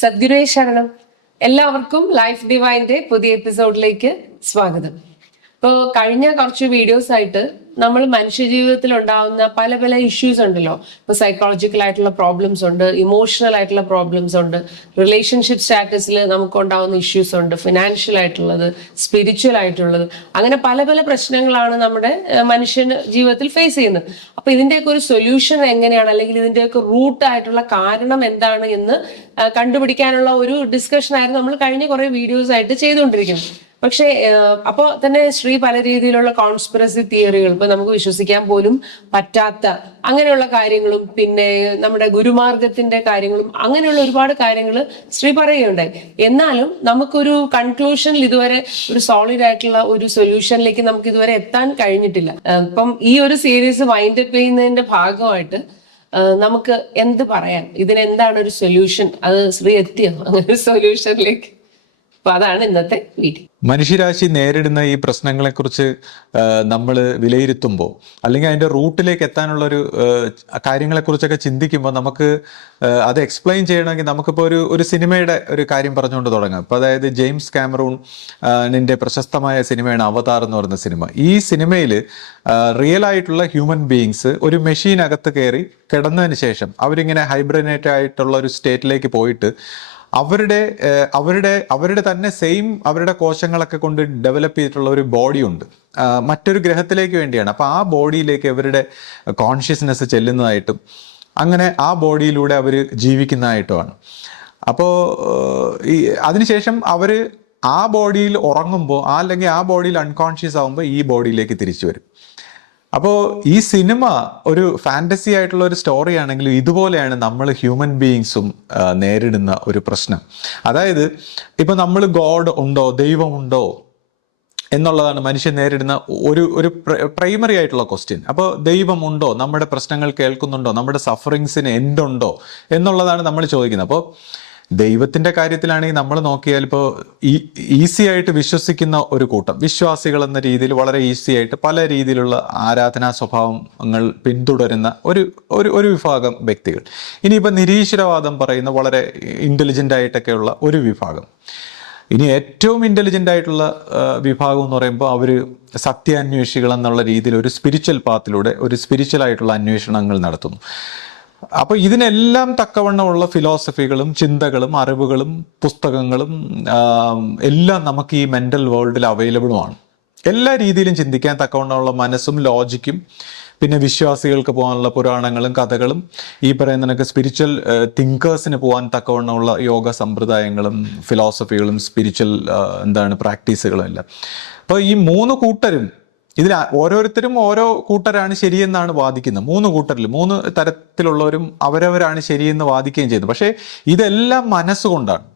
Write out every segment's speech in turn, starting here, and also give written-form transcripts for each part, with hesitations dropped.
സദ്ഗുരുവേ ശരണം. എല്ലാവർക്കും ലൈഫ് ഡിവൈൻ്റെ പുതിയ എപ്പിസോഡിലേക്ക് സ്വാഗതം. ഇപ്പോൾ കഴിഞ്ഞ കുറച്ച് വീഡിയോസ് ആയിട്ട് നമ്മൾ മനുഷ്യ ജീവിതത്തിൽ ഉണ്ടാകുന്ന പല പല ഇഷ്യൂസ് ഉണ്ടല്ലോ. ഇപ്പൊ സൈക്കോളജിക്കൽ ആയിട്ടുള്ള പ്രോബ്ലംസ് ഉണ്ട്, ഇമോഷണൽ ആയിട്ടുള്ള പ്രോബ്ലംസ് ഉണ്ട്, റിലേഷൻഷിപ്പ് സ്റ്റാറ്റസിൽ നമുക്ക് ഉണ്ടാകുന്ന ഇഷ്യൂസ് ഉണ്ട്, ഫിനാൻഷ്യൽ ആയിട്ടുള്ളത്, സ്പിരിച്വൽ ആയിട്ടുള്ളത്, അങ്ങനെ പല പല പ്രശ്നങ്ങളാണ് നമ്മുടെ മനുഷ്യൻ ജീവിതത്തിൽ ഫേസ് ചെയ്യുന്നത്. അപ്പൊ ഇതിന്റെയൊക്കെ ഒരു സൊല്യൂഷൻ എങ്ങനെയാണ്, അല്ലെങ്കിൽ ഇതിന്റെയൊക്കെ റൂട്ട് ആയിട്ടുള്ള കാരണം എന്താണ് എന്ന് കണ്ടുപിടിക്കാനുള്ള ഒരു ഡിസ്കഷൻ ആയിരുന്നു നമ്മൾ കഴിഞ്ഞ കുറെ വീഡിയോസ് ആയിട്ട് ചെയ്തുകൊണ്ടിരിക്കുന്നത്. പക്ഷേ അപ്പോൾ തന്നെ ശ്രീ പല രീതിയിലുള്ള കോൺസ്പിറസി തിയറികൾ, ഇപ്പൊ നമുക്ക് വിശ്വസിക്കാൻ പോലും പറ്റാത്ത അങ്ങനെയുള്ള കാര്യങ്ങളും, പിന്നെ നമ്മുടെ ഗുരുമാർഗത്തിന്റെ കാര്യങ്ങളും, അങ്ങനെയുള്ള ഒരുപാട് കാര്യങ്ങൾ ശ്രീ പറയുകയുണ്ടായി. എന്നാലും നമുക്കൊരു കൺക്ലൂഷനിൽ ഇതുവരെ ഒരു സോളിഡ് ആയിട്ടുള്ള ഒരു സൊല്യൂഷനിലേക്ക് നമുക്ക് ഇതുവരെ എത്താൻ കഴിഞ്ഞിട്ടില്ല. ഇപ്പം ഈ ഒരു സീരീസ് വൈൻഡ് അപ്പ് ചെയ്യുന്നതിന്റെ ഭാഗമായിട്ട് നമുക്ക് എന്ത് പറയാൻ, ഇതിനെന്താണ് ഒരു സൊല്യൂഷൻ, അത് ശ്രീ എത്തിയോ അങ്ങനെ ഒരു സൊല്യൂഷനിലേക്ക്? അപ്പൊ അതാണ് ഇന്നത്തെ വീഡിയോ. മനുഷ്യരാശി നേരിടുന്ന ഈ പ്രശ്നങ്ങളെ കുറിച്ച് നമ്മൾ വിലയിരുത്തുമ്പോൾ, അല്ലെങ്കിൽ അതിന്റെ റൂട്ടിലേക്ക് എത്താനുള്ള ഒരു കാര്യങ്ങളെക്കുറിച്ചൊക്കെ ചിന്തിക്കുമ്പോൾ, നമുക്ക് അത് എക്സ്പ്ലെയിൻ ചെയ്യണമെങ്കിൽ നമുക്കിപ്പോൾ ഒരു സിനിമയുടെ ഒരു കാര്യം പറഞ്ഞുകൊണ്ട് തുടങ്ങാം. ഇപ്പൊ അതായത് ജെയിംസ് കാമറൂണിന്റെ പ്രശസ്തമായ സിനിമയാണ് അവതാർ എന്ന് പറയുന്ന സിനിമ. ഈ സിനിമയിൽ റിയൽ ആയിട്ടുള്ള ഹ്യൂമൻ ബീയിങ്സ് ഒരു മെഷീനകത്ത് കയറി കിടന്നതിന് ശേഷം അവരിങ്ങനെ ഹൈബ്രിനേറ്റ് ആയിട്ടുള്ള ഒരു സ്റ്റേറ്റിലേക്ക് പോയിട്ട് അവരുടെ തന്നെ സെയിം അവരുടെ കോശങ്ങളൊക്കെ കൊണ്ട് ഡെവലപ്പ് ചെയ്തിട്ടുള്ള ഒരു ബോഡി ഉണ്ട്, മറ്റൊരു ഗ്രഹത്തിലേക്ക് വേണ്ടിയാണ്. അപ്പോൾ ആ ബോഡിയിലേക്ക് അവരുടെ കോൺഷ്യസ്നെസ് ചെല്ലുന്നതായിട്ടും അങ്ങനെ ആ ബോഡിയിലൂടെ അവർ ജീവിക്കുന്നതായിട്ടുമാണ്. അപ്പോൾ അതിനുശേഷം അവർ ആ ബോഡിയിൽ ഉറങ്ങുമ്പോൾ, അല്ലെങ്കിൽ ആ ബോഡിയിൽ അൺകോൺഷ്യസ് ആകുമ്പോൾ ഈ ബോഡിയിലേക്ക് തിരിച്ചു വരും. അപ്പോൾ ഈ സിനിമ ഒരു ഫാന്റസി ആയിട്ടുള്ള ഒരു സ്റ്റോറി ആണെങ്കിലും ഇതുപോലെയാണ് നമ്മൾ ഹ്യൂമൻ ബീയിങ്സും നേരിടുന്ന ഒരു പ്രശ്നം. അതായത് ഇപ്പൊ നമ്മൾ ഗോഡ് ഉണ്ടോ, ദൈവമുണ്ടോ എന്നുള്ളതാണ് മനുഷ്യൻ നേരിടുന്ന ഒരു പ്രൈമറി ആയിട്ടുള്ള ക്വസ്റ്റ്യൻ. അപ്പോൾ ദൈവമുണ്ടോ, നമ്മുടെ പ്രശ്നങ്ങൾ കേൾക്കുന്നുണ്ടോ, നമ്മുടെ സഫറിങ്സിന് എൻഡുണ്ടോ എന്നുള്ളതാണ് നമ്മൾ ചോദിക്കുന്നത്. അപ്പോൾ ദൈവത്തിന്റെ കാര്യത്തിലാണെങ്കിൽ നമ്മൾ നോക്കിയാൽ ഇപ്പോൾ ഈസി ആയിട്ട് വിശ്വസിക്കുന്ന ഒരു കൂട്ടം വിശ്വാസികൾ എന്ന രീതിയിൽ വളരെ ഈസി ആയിട്ട് പല രീതിയിലുള്ള ആരാധനാ സ്വഭാവങ്ങൾ പിന്തുടരുന്ന ഒരു വിഭാഗം വ്യക്തികൾ. ഇനിയിപ്പോൾ നിരീശ്വരവാദം പറയുന്ന വളരെ ഇന്റലിജന്റ് ആയിട്ടൊക്കെയുള്ള ഒരു വിഭാഗം. ഇനി ഏറ്റവും ഇന്റലിജന്റ് ആയിട്ടുള്ള വിഭാഗം എന്ന് പറയുമ്പോൾ അവർ സത്യാന്വേഷികൾ എന്നുള്ള രീതിയിൽ ഒരു സ്പിരിച്വൽ പാത്തിലൂടെ ഒരു സ്പിരിച്വൽ ആയിട്ടുള്ള അന്വേഷണങ്ങൾ നടത്തുന്നു. അപ്പൊ ഇതിനെല്ലാം തക്കവണ്ണമുള്ള ഫിലോസഫികളും ചിന്തകളും അറിവുകളും പുസ്തകങ്ങളും എല്ലാം നമുക്ക് ഈ മെന്റൽ വേൾഡിൽ അവൈലബിളുമാണ്. എല്ലാ രീതിയിലും ചിന്തിക്കാൻ തക്കവണ്ണമുള്ള മനസ്സും ലോജിക്കും, പിന്നെ വിശ്വാസികൾക്ക് പോകാനുള്ള പുരാണങ്ങളും കഥകളും, ഈ പറയുന്ന സ്പിരിച്വൽ തിങ്കേഴ്സിന് പോകാൻ തക്കവണ്ണമുള്ള യോഗ സമ്പ്രദായങ്ങളും ഫിലോസഫികളും സ്പിരിച്വൽ പ്രാക്ടീസുകളും എല്ലാം. അപ്പോൾ ഈ മൂന്ന് കൂട്ടരും ഇതിൽ ഓരോരുത്തരും ഓരോ കൂട്ടരാണ് ശരിയെന്നാണ് വാദിക്കുന്നത്. മൂന്ന് കൂട്ടരിൽ മൂന്ന് തരത്തിലുള്ളവരും അവരവരാണ് ശരിയെന്ന് വാദിക്കുകയും ചെയ്യുന്നത്. പക്ഷേ ഇതെല്ലാം മനസ്സുകൊണ്ടാണ്,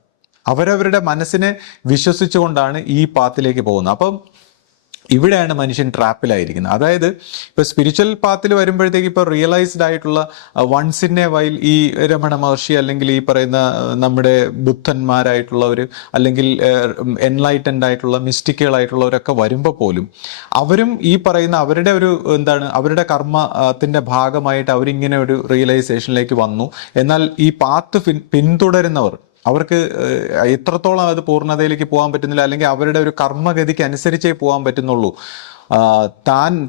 അവരവരുടെ മനസ്സിനെ വിശ്വസിച്ചുകൊണ്ടാണ് ഈ പാത്തിലേക്ക് പോകുന്നത്. അപ്പം ഇവിടെയാണ് മനുഷ്യൻ ട്രാപ്പിലായിരിക്കുന്നത്. അതായത് ഇപ്പോൾ സ്പിരിച്വൽ പാത്തിൽ വരുമ്പോഴത്തേക്ക് ഇപ്പോൾ റിയലൈസ്ഡ് ആയിട്ടുള്ള വൺസ് ഇൻ എ വൈൽ ഈ രമണ മഹർഷി, അല്ലെങ്കിൽ ഈ പറയുന്ന നമ്മുടെ ബുദ്ധന്മാരായിട്ടുള്ളവർ, അല്ലെങ്കിൽ എൻലൈറ്റൻഡ് ആയിട്ടുള്ള മിസ്റ്റിക്കുകളായിട്ടുള്ളവരൊക്കെ വരുമ്പോൾ പോലും അവരും ഈ പറയുന്ന അവരുടെ അവരുടെ കർമ്മത്തിന്റെ ഭാഗമായിട്ട് അവരിങ്ങനെ ഒരു റിയലൈസേഷനിലേക്ക് വന്നു. എന്നാൽ ഈ പാത്ത് പിന്തുടരുന്നവർ, അവർക്ക് എത്രത്തോളം അത് പൂർണ്ണതയിലേക്ക് പോകാൻ പറ്റുന്നില്ല, അല്ലെങ്കിൽ അവരുടെ ഒരു കർമ്മഗതിക്ക് അനുസരിച്ചേ പോകാൻ പറ്റുന്നുള്ളൂ.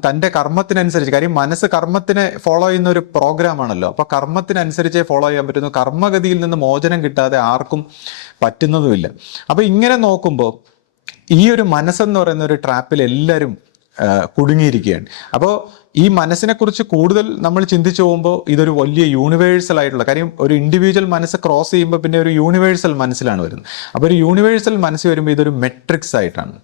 തൻ്റെ കർമ്മത്തിനനുസരിച്ച്, കാര്യം മനസ്സ് കർമ്മത്തിനെ ഫോളോ ചെയ്യുന്ന ഒരു പ്രോഗ്രാമാണല്ലോ. അപ്പൊ കർമ്മത്തിനനുസരിച്ചേ ഫോളോ ചെയ്യാൻ പറ്റുന്നു. കർമ്മഗതിയിൽ നിന്ന് മോചനം കിട്ടാതെ ആർക്കും പറ്റുന്നതുമില്ല. അപ്പൊ ഇങ്ങനെ നോക്കുമ്പോൾ ഈ ഒരു മനസ്സെന്ന് പറയുന്ന ഒരു ട്രാപ്പിൽ എല്ലാവരും കുടുങ്ങിയിരിക്കുകയാണ്. അപ്പോൾ ഈ മനസ്സിനെ കുറിച്ച് കൂടുതൽ നമ്മൾ ചിന്തിച്ചു പോകുമ്പോൾ ഇതൊരു വലിയ യൂണിവേഴ്സൽ ആയിട്ടുള്ള കാര്യം. ഒരു ഇൻഡിവിജ്വൽ മനസ്സ് ക്രോസ് ചെയ്യുമ്പോൾ പിന്നെ ഒരു യൂണിവേഴ്സൽ മനസ്സിലാണ് വരുന്നത്. അപ്പോൾ ഒരു യൂണിവേഴ്സൽ മനസ്സ് വരുമ്പോൾ ഇതൊരു മെട്രിക്സ് ആയിട്ടാണ്,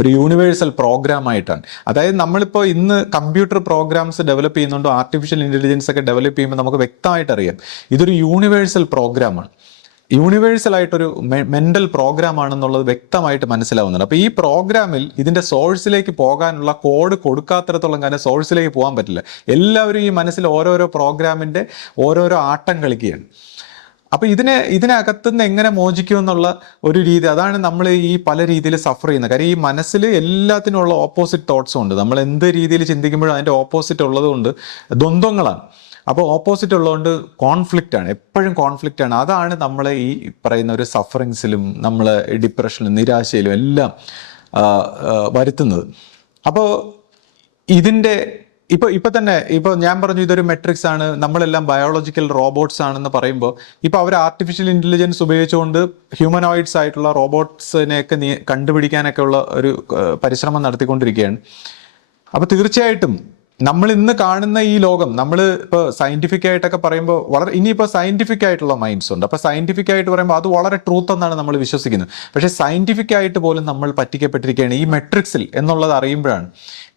ഒരു യൂണിവേഴ്സൽ പ്രോഗ്രാം ആയിട്ടാണ്. അതായത് നമ്മളിപ്പോൾ ഇന്ന് കമ്പ്യൂട്ടർ പ്രോഗ്രാംസ് ഡെവലപ്പ് ചെയ്യുന്നുണ്ടോ, ആർട്ടിഫിഷ്യൽ ഇൻ്റലിജൻസ് ഒക്കെ ഡെവലപ്പ് ചെയ്യുമ്പോൾ നമുക്ക് വ്യക്തമായിട്ട് അറിയാം ഇതൊരു യൂണിവേഴ്സൽ പ്രോഗ്രാമാണ്, യൂണിവേഴ്സൽ ആയിട്ടൊരു മെന്റൽ പ്രോഗ്രാം ആണെന്നുള്ളത് വ്യക്തമായിട്ട് മനസ്സിലാവുന്നുണ്ട്. അപ്പോൾ ഈ പ്രോഗ്രാമിൽ ഇതിന്റെ സോഴ്സിലേക്ക് പോകാനുള്ള കോഡ് കൊടുക്കാത്തിടത്തോളം കാര്യം സോഴ്സിലേക്ക് പോകാൻ പറ്റില്ല. എല്ലാവരും ഈ മനസ്സിൽ ഓരോരോ പ്രോഗ്രാമിന്റെ ഓരോരോ ആട്ടം കളിക്കുകയാണ്. അപ്പൊ ഇതിനകത്തുനിന്ന് എങ്ങനെ മോചിക്കുമെന്നുള്ള ഒരു രീതി, അതാണ് നമ്മൾ ഈ പല രീതിയിൽ സഫർ ചെയ്യുന്നത്. കാര്യം ഈ മനസ്സിൽ എല്ലാത്തിനുള്ള ഓപ്പോസിറ്റ് തോട്ട്സും ഉണ്ട്. നമ്മൾ എന്ത് രീതിയിൽ ചിന്തിക്കുമ്പോഴും അതിന്റെ ഓപ്പോസിറ്റ് ഉള്ളത് കൊണ്ട് ദ്വന്ദ്ങ്ങളാണ്. അപ്പോൾ ഓപ്പോസിറ്റ് ഉള്ളതുകൊണ്ട് കോൺഫ്ലിക്റ്റ് ആണ്, എപ്പോഴും കോൺഫ്ലിക്റ്റ് ആണ്. അതാണ് നമ്മളെ ഈ പറയുന്ന ഒരു സഫറിങ്സിലും നമ്മളെ ഡിപ്രഷനിലും നിരാശയിലും എല്ലാം വരുത്തുന്നത്. അപ്പോൾ ഇതിൻ്റെ ഇപ്പൊ തന്നെ ഞാൻ പറഞ്ഞു ഇതൊരു മെട്രിക്സ് ആണ്, നമ്മളെല്ലാം ബയോളജിക്കൽ റോബോട്ട്സ് ആണെന്ന് പറയുമ്പോൾ അവർ ആർട്ടിഫിഷ്യൽ ഇന്റലിജൻസ് ഉപയോഗിച്ചുകൊണ്ട് ഹ്യൂമനോയിഡ്സ് ആയിട്ടുള്ള റോബോട്ട്സിനെയൊക്കെ കണ്ടുപിടിക്കാനൊക്കെ ഉള്ള ഒരു പരിശ്രമം നടത്തിക്കൊണ്ടിരിക്കുകയാണ്. അപ്പോൾ തീർച്ചയായിട്ടും നമ്മൾ ഇന്ന് കാണുന്ന ഈ ലോകം, നമ്മൾ ഇപ്പോൾ സയന്റിഫിക് ആയിട്ടൊക്കെ പറയുമ്പോൾ ഇനിയിപ്പോൾ സയന്റിഫിക് ആയിട്ടുള്ള മൈൻഡ്സ് ഉണ്ട്. അപ്പോൾ സയന്റിഫിക് ആയിട്ട് പറയുമ്പോൾ അത് വളരെ ട്രൂത്ത് എന്നാണ് നമ്മൾ വിശ്വസിക്കുന്നത്. പക്ഷേ സയന്റിഫിക് ആയിട്ട് പോലും നമ്മൾ പറ്റിക്കപ്പെട്ടിരിക്കുകയാണ് ഈ മെട്രിക്സിൽ എന്നുള്ളത് അറിയുമ്പോഴാണ്.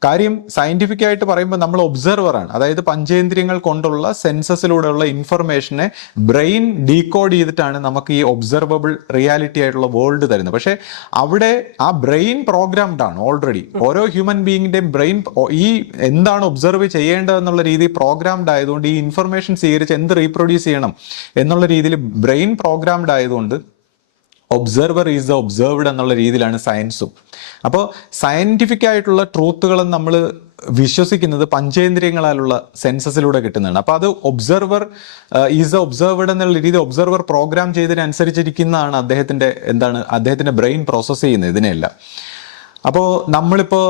കാര്യം സയന്റിഫിക് ആയിട്ട് പറയുമ്പോൾ നമ്മൾ ഒബ്സർവറാണ്, അതായത് പഞ്ചേന്ദ്രിയങ്ങൾ കൊണ്ടുള്ള സെൻസസിലൂടെയുള്ള ഇൻഫർമേഷനെ ബ്രെയിൻ ഡീകോഡ് ചെയ്തിട്ടാണ് നമുക്ക് ഈ ഒബ്സർവബിൾ റിയാലിറ്റി ആയിട്ടുള്ള വേൾഡ് തരുന്നത്. പക്ഷേ അവിടെ ആ ബ്രെയിൻ പ്രോഗ്രാംഡ് ആണ് ഓൾറെഡി. ഓരോ ഹ്യൂമൻ ബീയിങ്ങിന്റെയും ബ്രെയിൻ ഈ എന്താണ് ഒബ്സർവ് ചെയ്യേണ്ടതെന്നുള്ള രീതി പ്രോഗ്രാംഡ് ആയതുകൊണ്ട്, ഈ ഇൻഫർമേഷൻ സ്വീകരിച്ച് എന്ത് റീപ്രൊഡ്യൂസ് ചെയ്യണം എന്നുള്ള രീതിയിൽ ബ്രെയിൻ പ്രോഗ്രാംഡ് ആയതുകൊണ്ട് ഒബ്സർവർ ഈസ് ദ ഒബ്സർവ്ഡ് എന്നുള്ള രീതിയിലാണ് സയൻസും. അപ്പോൾ സയന്റിഫിക് ആയിട്ടുള്ള ട്രൂത്തുകളും നമ്മൾ വിശ്വസിക്കുന്നത് പഞ്ചേന്ദ്രിയങ്ങളാലുള്ള സെൻസസിലൂടെ കിട്ടുന്നതാണ്. അപ്പോൾ അത് ഒബ്സർവർ ഈസ് ദ ഒബ്സർവ്ഡ് എന്നുള്ള രീതി ഒബ്സർവർ പ്രോഗ്രാം ചെയ്തതിനനുസരിച്ചിരിക്കുന്നതാണ് അദ്ദേഹത്തിന്റെ ബ്രെയിൻ പ്രോസസ്സ് ചെയ്യുന്നത് ഇതിനെല്ലാം. അപ്പോൾ നമ്മളിപ്പോൾ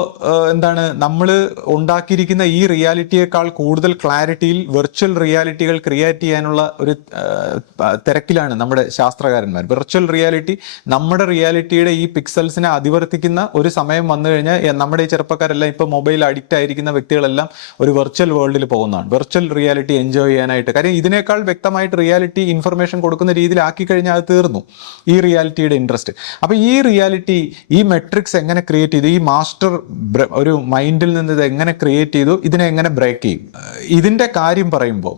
നമ്മൾ ഉണ്ടാക്കിയിരിക്കുന്ന ഈ റിയാലിറ്റിയേക്കാൾ കൂടുതൽ ക്ലാരിറ്റിയിൽ വെർച്വൽ റിയാലിറ്റികൾ ക്രിയേറ്റ് ചെയ്യാനുള്ള ഒരു തിരക്കിലാണ് നമ്മുടെ ശാസ്ത്രകാരന്മാർ. വെർച്വൽ റിയാലിറ്റി നമ്മുടെ റിയാലിറ്റിയുടെ ഈ പിക്സൽസിനെ അതിവർത്തിക്കുന്ന ഒരു സമയം വന്നു കഴിഞ്ഞാൽ നമ്മുടെ ഈ ചെറുപ്പക്കാരെല്ലാം ഇപ്പോൾ മൊബൈൽ അഡിക്റ്റ് ആയിരിക്കുന്ന വ്യക്തികളെല്ലാം ഒരു വെർച്വൽ വേൾഡിൽ പോകുന്നതാണ്, വെർച്വൽ റിയാലിറ്റി എൻജോയ് ചെയ്യാനായിട്ട്. കാര്യം ഇതിനേക്കാൾ വ്യക്തമായിട്ട് റിയാലിറ്റി ഇൻഫർമേഷൻ കൊടുക്കുന്ന രീതിയിലാക്കി കഴിഞ്ഞാൽ അത് തീർന്നു ഈ റിയാലിറ്റിയുടെ ഇൻട്രസ്റ്റ്. അപ്പോൾ ഈ റിയാലിറ്റി, ഈ മെട്രിക്സ് എങ്ങനെ ക്രിയേറ്റ് ചെയ്തു, ഈ മാസ്റ്റർ ഒരു മൈൻഡിൽ നിന്ന് ഇത് എങ്ങനെ ക്രിയേറ്റ് ചെയ്തു, ഇതിനെ എങ്ങനെ ബ്രേക്ക് ചെയ്യും, ഇതിന്റെ കാര്യം പറയുമ്പോൾ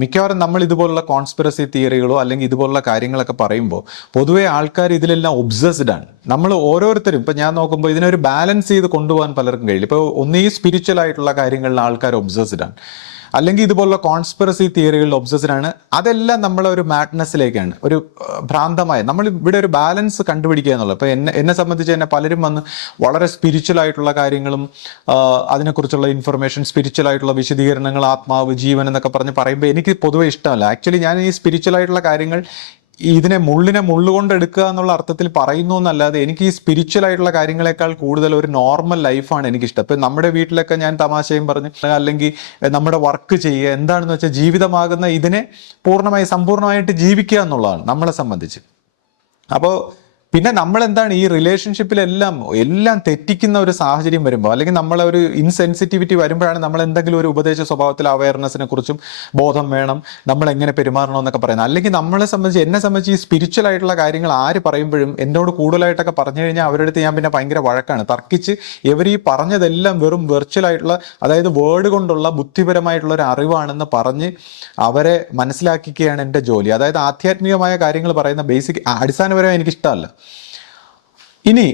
മിക്കവാറും നമ്മൾ ഇതുപോലുള്ള കോൺസ്പിറസി തിയറികളോ അല്ലെങ്കിൽ ഇതുപോലുള്ള കാര്യങ്ങളൊക്കെ പറയുമ്പോൾ പൊതുവേ ആൾക്കാർ ഇതിലെല്ലാം ഒബ്സസ്ഡ് ആണ്. നമ്മൾ ഓരോരുത്തരും ഇപ്പം ഞാൻ നോക്കുമ്പോൾ ഇതിനൊരു ബാലൻസ് ചെയ്ത് കൊണ്ടുപോകാൻ പലർക്കും കഴിയില്ല. ഇപ്പോൾ ഒന്നീ സ്പിരിച്വൽ ആയിട്ടുള്ള കാര്യങ്ങളിൽ ആൾക്കാർ ഒബ്സസ്ഡ് ആണ്, അല്ലെങ്കിൽ ഇതുപോലുള്ള കോൺസ്പിറസി തിയറികളിൽ ഒബ്സസ്ഡ് ആണ്. അതെല്ലാം നമ്മളെ ഒരു മാഡ്നെസ്സിലേക്കാണ്, ഒരു ഭ്രാന്തമായ. നമ്മൾ ഇവിടെ ഒരു ബാലൻസ് കണ്ടുപിടിക്കുക എന്നുള്ളത്. ഇപ്പോൾ എന്നെ സംബന്ധിച്ച് തന്നെ പലരും വന്ന് വളരെ സ്പിരിച്വൽ ആയിട്ടുള്ള കാര്യങ്ങളും അതിനെക്കുറിച്ചുള്ള ഇൻഫർമേഷൻ, സ്പിരിച്വൽ ആയിട്ടുള്ള വിശദീകരണങ്ങൾ, ആത്മാവ്, ജീവൻ എന്നൊക്കെ പറഞ്ഞ് പറയുമ്പോൾ എനിക്ക് പൊതുവെ ഇഷ്ടമല്ല. ആക്ച്വലി ഞാൻ ഈ സ്പിരിച്വൽ ആയിട്ടുള്ള കാര്യങ്ങൾ ഇതിനെ മുള്ളുകൊണ്ട് എടുക്കുക എന്നുള്ള അർത്ഥത്തിൽ പറയുന്നു എന്നല്ലാതെ എനിക്ക് ഈ സ്പിരിച്വൽ ആയിട്ടുള്ള കാര്യങ്ങളെക്കാൾ കൂടുതൽ ഒരു നോർമൽ ലൈഫാണ് എനിക്കിഷ്ടം. ഇപ്പം നമ്മുടെ വീട്ടിലൊക്കെ ഞാൻ തമാശയും പറഞ്ഞ്, അല്ലെങ്കിൽ നമ്മുടെ വർക്ക് ചെയ്യുക, എന്താണെന്ന് വെച്ചാൽ ജീവിതമാകുന്ന ഇതിനെ സമ്പൂർണ്ണമായിട്ട് ജീവിക്കുക എന്നുള്ളതാണ് നമ്മളെ സംബന്ധിച്ച്. അപ്പോൾ പിന്നെ നമ്മളെന്താണ് ഈ റിലേഷൻഷിപ്പിലെല്ലാം തെറ്റിക്കുന്ന ഒരു സാഹചര്യം വരുമ്പോൾ, അല്ലെങ്കിൽ നമ്മളെ ഒരു ഇൻസെൻസിറ്റിവിറ്റി വരുമ്പോഴാണ് നമ്മൾ എന്തെങ്കിലും ഒരു ഉപദേശ സ്വഭാവത്തിൽ അവയർനെസ്സിനെ കുറിച്ചും ബോധം വേണം, നമ്മൾ എങ്ങനെ പെരുമാറണമെന്നൊക്കെ പറയുന്നത്. അല്ലെങ്കിൽ എന്നെ സംബന്ധിച്ച് ഈ സ്പിരിച്വൽ ആയിട്ടുള്ള കാര്യങ്ങൾ ആര് പറയുമ്പോഴും എന്നോട് കൂടുതലായിട്ടൊക്കെ പറഞ്ഞു കഴിഞ്ഞാൽ അവരുടെ അടുത്ത് ഞാൻ പിന്നെ ഭയങ്കര വഴക്കാണ്, തർക്കിച്ച് ഇവർ ഈ പറഞ്ഞതെല്ലാം വെറും വെർച്വൽ ആയിട്ടുള്ള, അതായത് വേർഡ് കൊണ്ടുള്ള ബുദ്ധിപരമായിട്ടുള്ള ഒരു അറിവാണെന്ന് പറഞ്ഞ് അവരെ മനസ്സിലാക്കിക്കുകയാണ് എൻ്റെ ജോലി. അതായത് ആധ്യാത്മികമായ കാര്യങ്ങൾ പറയുന്ന ബേസിക് അടിസ്ഥാനപരമായി എനിക്കിഷ്ടമല്ല. ഇനി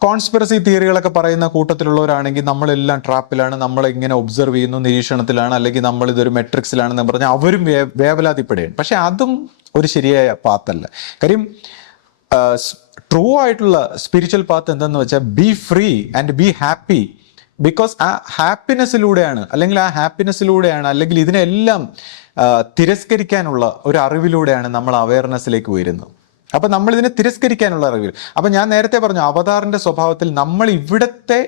കോൺസ്പിറസി തിയറികളൊക്കെ പറയുന്ന കൂട്ടത്തിലുള്ളവരാണെങ്കിൽ നമ്മളെല്ലാം ട്രാപ്പിലാണ്, നമ്മളിങ്ങനെ ഒബ്സർവ് ചെയ്യുന്നു, നിരീക്ഷണത്തിലാണ്, അല്ലെങ്കിൽ നമ്മളിതൊരു മെട്രിക്സിലാണെന്ന് പറഞ്ഞാൽ അവരും വേവലാതിപ്പെടുകയാണ്. പക്ഷെ അതും ഒരു ശരിയായ പാത്തല്ല. കാര്യം ട്രൂ ആയിട്ടുള്ള സ്പിരിച്വൽ പാത്ത് എന്താണെന്ന് വെച്ചാൽ B free and be happy. Because ആ ഹാപ്പിനെസ്സിലൂടെയാണ്, അല്ലെങ്കിൽ ഇതിനെല്ലാം തിരസ്കരിക്കാനുള്ള ഒരു അറിവിലൂടെയാണ് നമ്മൾ അവയർനെസ്സിലേക്ക് വരുന്നത്. അപ്പം നമ്മളിതിനെ തിരസ്കരിക്കാനുള്ള അറിവിൽ. അപ്പം ഞാൻ നേരത്തെ പറഞ്ഞു അവതാറിൻ്റെ സ്വഭാവത്തിൽ നമ്മൾ ഇവിടുത്തെ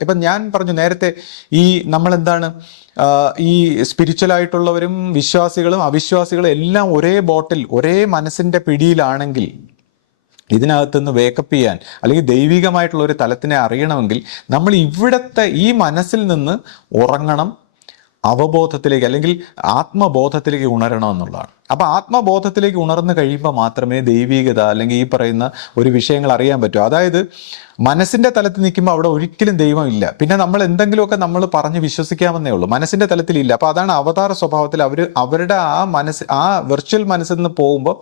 ഇപ്പം ഞാൻ പറഞ്ഞു നേരത്തെ നമ്മളെന്താണ് ഈ സ്പിരിച്വൽ ആയിട്ടുള്ളവരും വിശ്വാസികളും അവിശ്വാസികളും എല്ലാം ഒരേ ബോട്ടിൽ, ഒരേ മനസ്സിൻ്റെ പിടിയിലാണെങ്കിൽ ഇതിനകത്തുനിന്ന് വേക്കപ്പ് ചെയ്യാൻ, അല്ലെങ്കിൽ ദൈവികമായിട്ടുള്ള ഒരു തലത്തിനെ അറിയണമെങ്കിൽ നമ്മൾ ഇവിടുത്തെ ഈ മനസ്സിൽ നിന്ന് ഉറങ്ങണം, അവബോധത്തിലേക്ക് അല്ലെങ്കിൽ ആത്മബോധത്തിലേക്ക് ഉണരണം എന്നുള്ളതാണ്. അപ്പോൾ ആത്മബോധത്തിലേക്ക് ഉണർന്നു കഴിയുമ്പോൾ മാത്രമേ ദൈവികത അല്ലെങ്കിൽ ഈ പറയുന്ന ഒരു വിഷയങ്ങൾ അറിയാൻ പറ്റൂ. അതായത് മനസ്സിൻ്റെ തലത്തിൽ നിൽക്കുമ്പോൾ അവിടെ ഒരിക്കലും ദൈവം ഇല്ല. പിന്നെ നമ്മൾ എന്തെങ്കിലുമൊക്കെ നമ്മൾ പറഞ്ഞ് വിശ്വസിക്കാമെന്നേ ഉള്ളൂ, മനസ്സിൻ്റെ തലത്തിലില്ല. അപ്പോൾ അതാണ് അവതാര സ്വഭാവത്തിൽ അവരുടെ ആ വെർച്വൽ മനസ്സിൽ നിന്ന് പോകുമ്പോൾ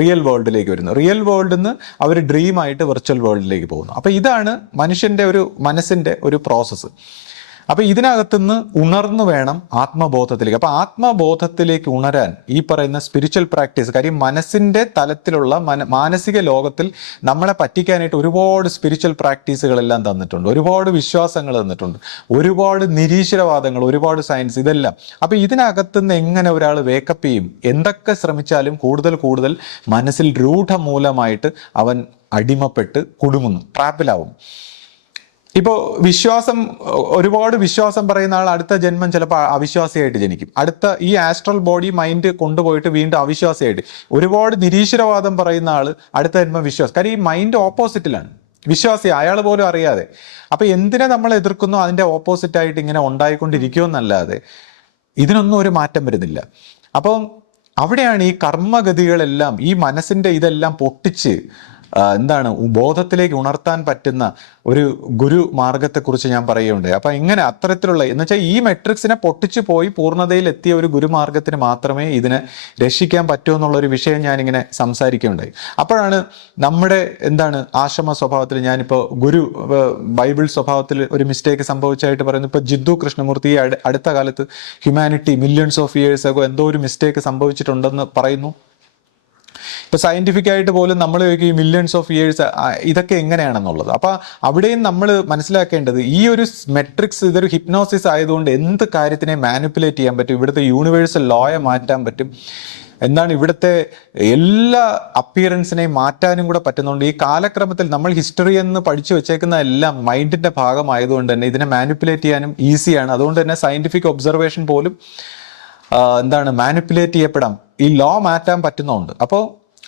റിയൽ വേൾഡിലേക്ക് വരുന്നു. റിയൽ വേൾഡിൽ നിന്ന് അവർ ഡ്രീമായിട്ട് വെർച്വൽ വേൾഡിലേക്ക് പോകുന്നു. അപ്പോൾ ഇതാണ് മനുഷ്യൻ്റെ മനസ്സിൻ്റെ ഒരു പ്രോസസ്സ്. അപ്പൊ ഇതിനകത്തുനിന്ന് ഉണർന്നു വേണം ആത്മബോധത്തിലേക്ക്. അപ്പൊ ആത്മബോധത്തിലേക്ക് ഉണരാൻ ഈ പറയുന്ന സ്പിരിച്വൽ പ്രാക്ടീസ്, കാര്യം മനസ്സിന്റെ തലത്തിലുള്ള മാനസിക ലോകത്തിൽ നമ്മളെ പറ്റിക്കാനായിട്ട് ഒരുപാട് സ്പിരിച്വൽ പ്രാക്ടീസുകളെല്ലാം തന്നിട്ടുണ്ട്, ഒരുപാട് വിശ്വാസങ്ങൾ തന്നിട്ടുണ്ട്, ഒരുപാട് നിരീശ്വരവാദങ്ങൾ, ഒരുപാട് സയൻസ്, ഇതെല്ലാം. അപ്പൊ ഇതിനകത്തുനിന്ന് എങ്ങനെ ഒരാൾ വേക്കപ്പ് ചെയ്യും? എന്തൊക്കെ ശ്രമിച്ചാലും കൂടുതൽ കൂടുതൽ മനസ്സിൽ രൂഢമൂലമായിട്ട് അവൻ അടിമപ്പെട്ട് കുടുങ്ങുന്നു, ട്രാപ്പിലാവും. ഇപ്പോൾ വിശ്വാസം, ഒരുപാട് വിശ്വാസം പറയുന്ന ആൾ അടുത്ത ജന്മം ചിലപ്പോൾ അവിശ്വാസിയായിട്ട് ജനിക്കും. അടുത്ത ഈ ആസ്ട്രൽ ബോഡി മൈൻഡ് കൊണ്ടുപോയിട്ട് വീണ്ടും അവിശ്വാസിയായിട്ട്. ഒരുപാട് നിരീശ്വരവാദം പറയുന്ന ആൾ അടുത്ത ജന്മം വിശ്വാസം. കാര്യം ഈ മൈൻഡ് ഓപ്പോസിറ്റിലാണ്, വിശ്വാസി അയാൾ പോലും അറിയാതെ. അപ്പൊ എന്തിനെ നമ്മൾ എതിർക്കുന്നോ അതിന്റെ ഓപ്പോസിറ്റ് ആയിട്ട് ഇങ്ങനെ ഉണ്ടായിക്കൊണ്ടിരിക്കുമെന്നല്ലാതെ ഇതിനൊന്നും ഒരു മാറ്റം വരുന്നില്ല. അപ്പം അവിടെയാണ് ഈ കർമ്മഗതികളെല്ലാം, ഈ മനസ്സിന്റെ ഇതെല്ലാം പൊട്ടിച്ച് എന്താണ് ബോധത്തിലേക്ക് ഉണർത്താൻ പറ്റുന്ന ഒരു ഗുരു മാർഗത്തെക്കുറിച്ച് ഞാൻ പറയുകയുണ്ടായി. അപ്പൊ ഇങ്ങനെ അത്തരത്തിലുള്ള എന്ന് വെച്ചാൽ ഈ മെട്രിക്സിനെ പൊട്ടിച്ചു പോയി പൂർണ്ണതയിൽ എത്തിയ ഒരു ഗുരുമാർഗത്തിന് മാത്രമേ ഇതിനെ രക്ഷിക്കാൻ പറ്റൂ എന്നുള്ളൊരു വിഷയം ഞാനിങ്ങനെ സംസാരിക്കുകയുണ്ടായി. അപ്പോഴാണ് നമ്മുടെ എന്താണ് ആശ്രമ സ്വഭാവത്തിൽ, ഞാനിപ്പോൾ ബൈബിൾ സ്വഭാവത്തിൽ ഒരു മിസ്റ്റേക്ക് സംഭവിച്ചായിട്ട് പറയുന്നു. ഇപ്പോൾ ജിദ്ദു കൃഷ്ണമൂർത്തി അടുത്ത കാലത്ത് humanity millions of years ago എന്തോ ഒരു മിസ്റ്റേക്ക് സംഭവിച്ചിട്ടുണ്ടെന്ന് പറയുന്നു. ഇപ്പൊ സയന്റിഫിക് ആയിട്ട് പോലും നമ്മൾ ചോദിക്കും ഈ മില്യൺസ് ഓഫ് ഇയേഴ്സ് ഇതൊക്കെ എങ്ങനെയാണെന്നുള്ളത്. അപ്പൊ അവിടെയും നമ്മൾ മനസ്സിലാക്കേണ്ടത് ഈ ഒരു മെട്രിക്സ് ഇതൊരു ഹിപ്നോസിസ് ആയതുകൊണ്ട് എന്ത് കാര്യത്തിനെ മാനിപ്പുലേറ്റ് ചെയ്യാൻ പറ്റും, ഇവിടുത്തെ യൂണിവേഴ്സൽ ലോയെ മാറ്റാൻ പറ്റും, എന്താണ് ഇവിടുത്തെ എല്ലാ അപ്പിയറൻസിനെയും മാറ്റാനും കൂടെ പറ്റുന്നുണ്ട്. ഈ കാലക്രമത്തിൽ നമ്മൾ ഹിസ്റ്ററി എന്ന് പഠിച്ചു വെച്ചേക്കുന്ന എല്ലാം മൈൻഡിന്റെ ഭാഗമായതുകൊണ്ട് തന്നെ ഇതിനെ മാനിപ്പുലേറ്റ് ചെയ്യാനും ഈസിയാണ്. അതുകൊണ്ട് തന്നെ സയന്റിഫിക് ഒബ്സർവേഷൻ പോലും എന്താണ് മാനിപ്പുലേറ്റ് ചെയ്യപ്പെടാം, ഈ ലോ മാറ്റാൻ പറ്റുന്നുണ്ട്. അപ്പോൾ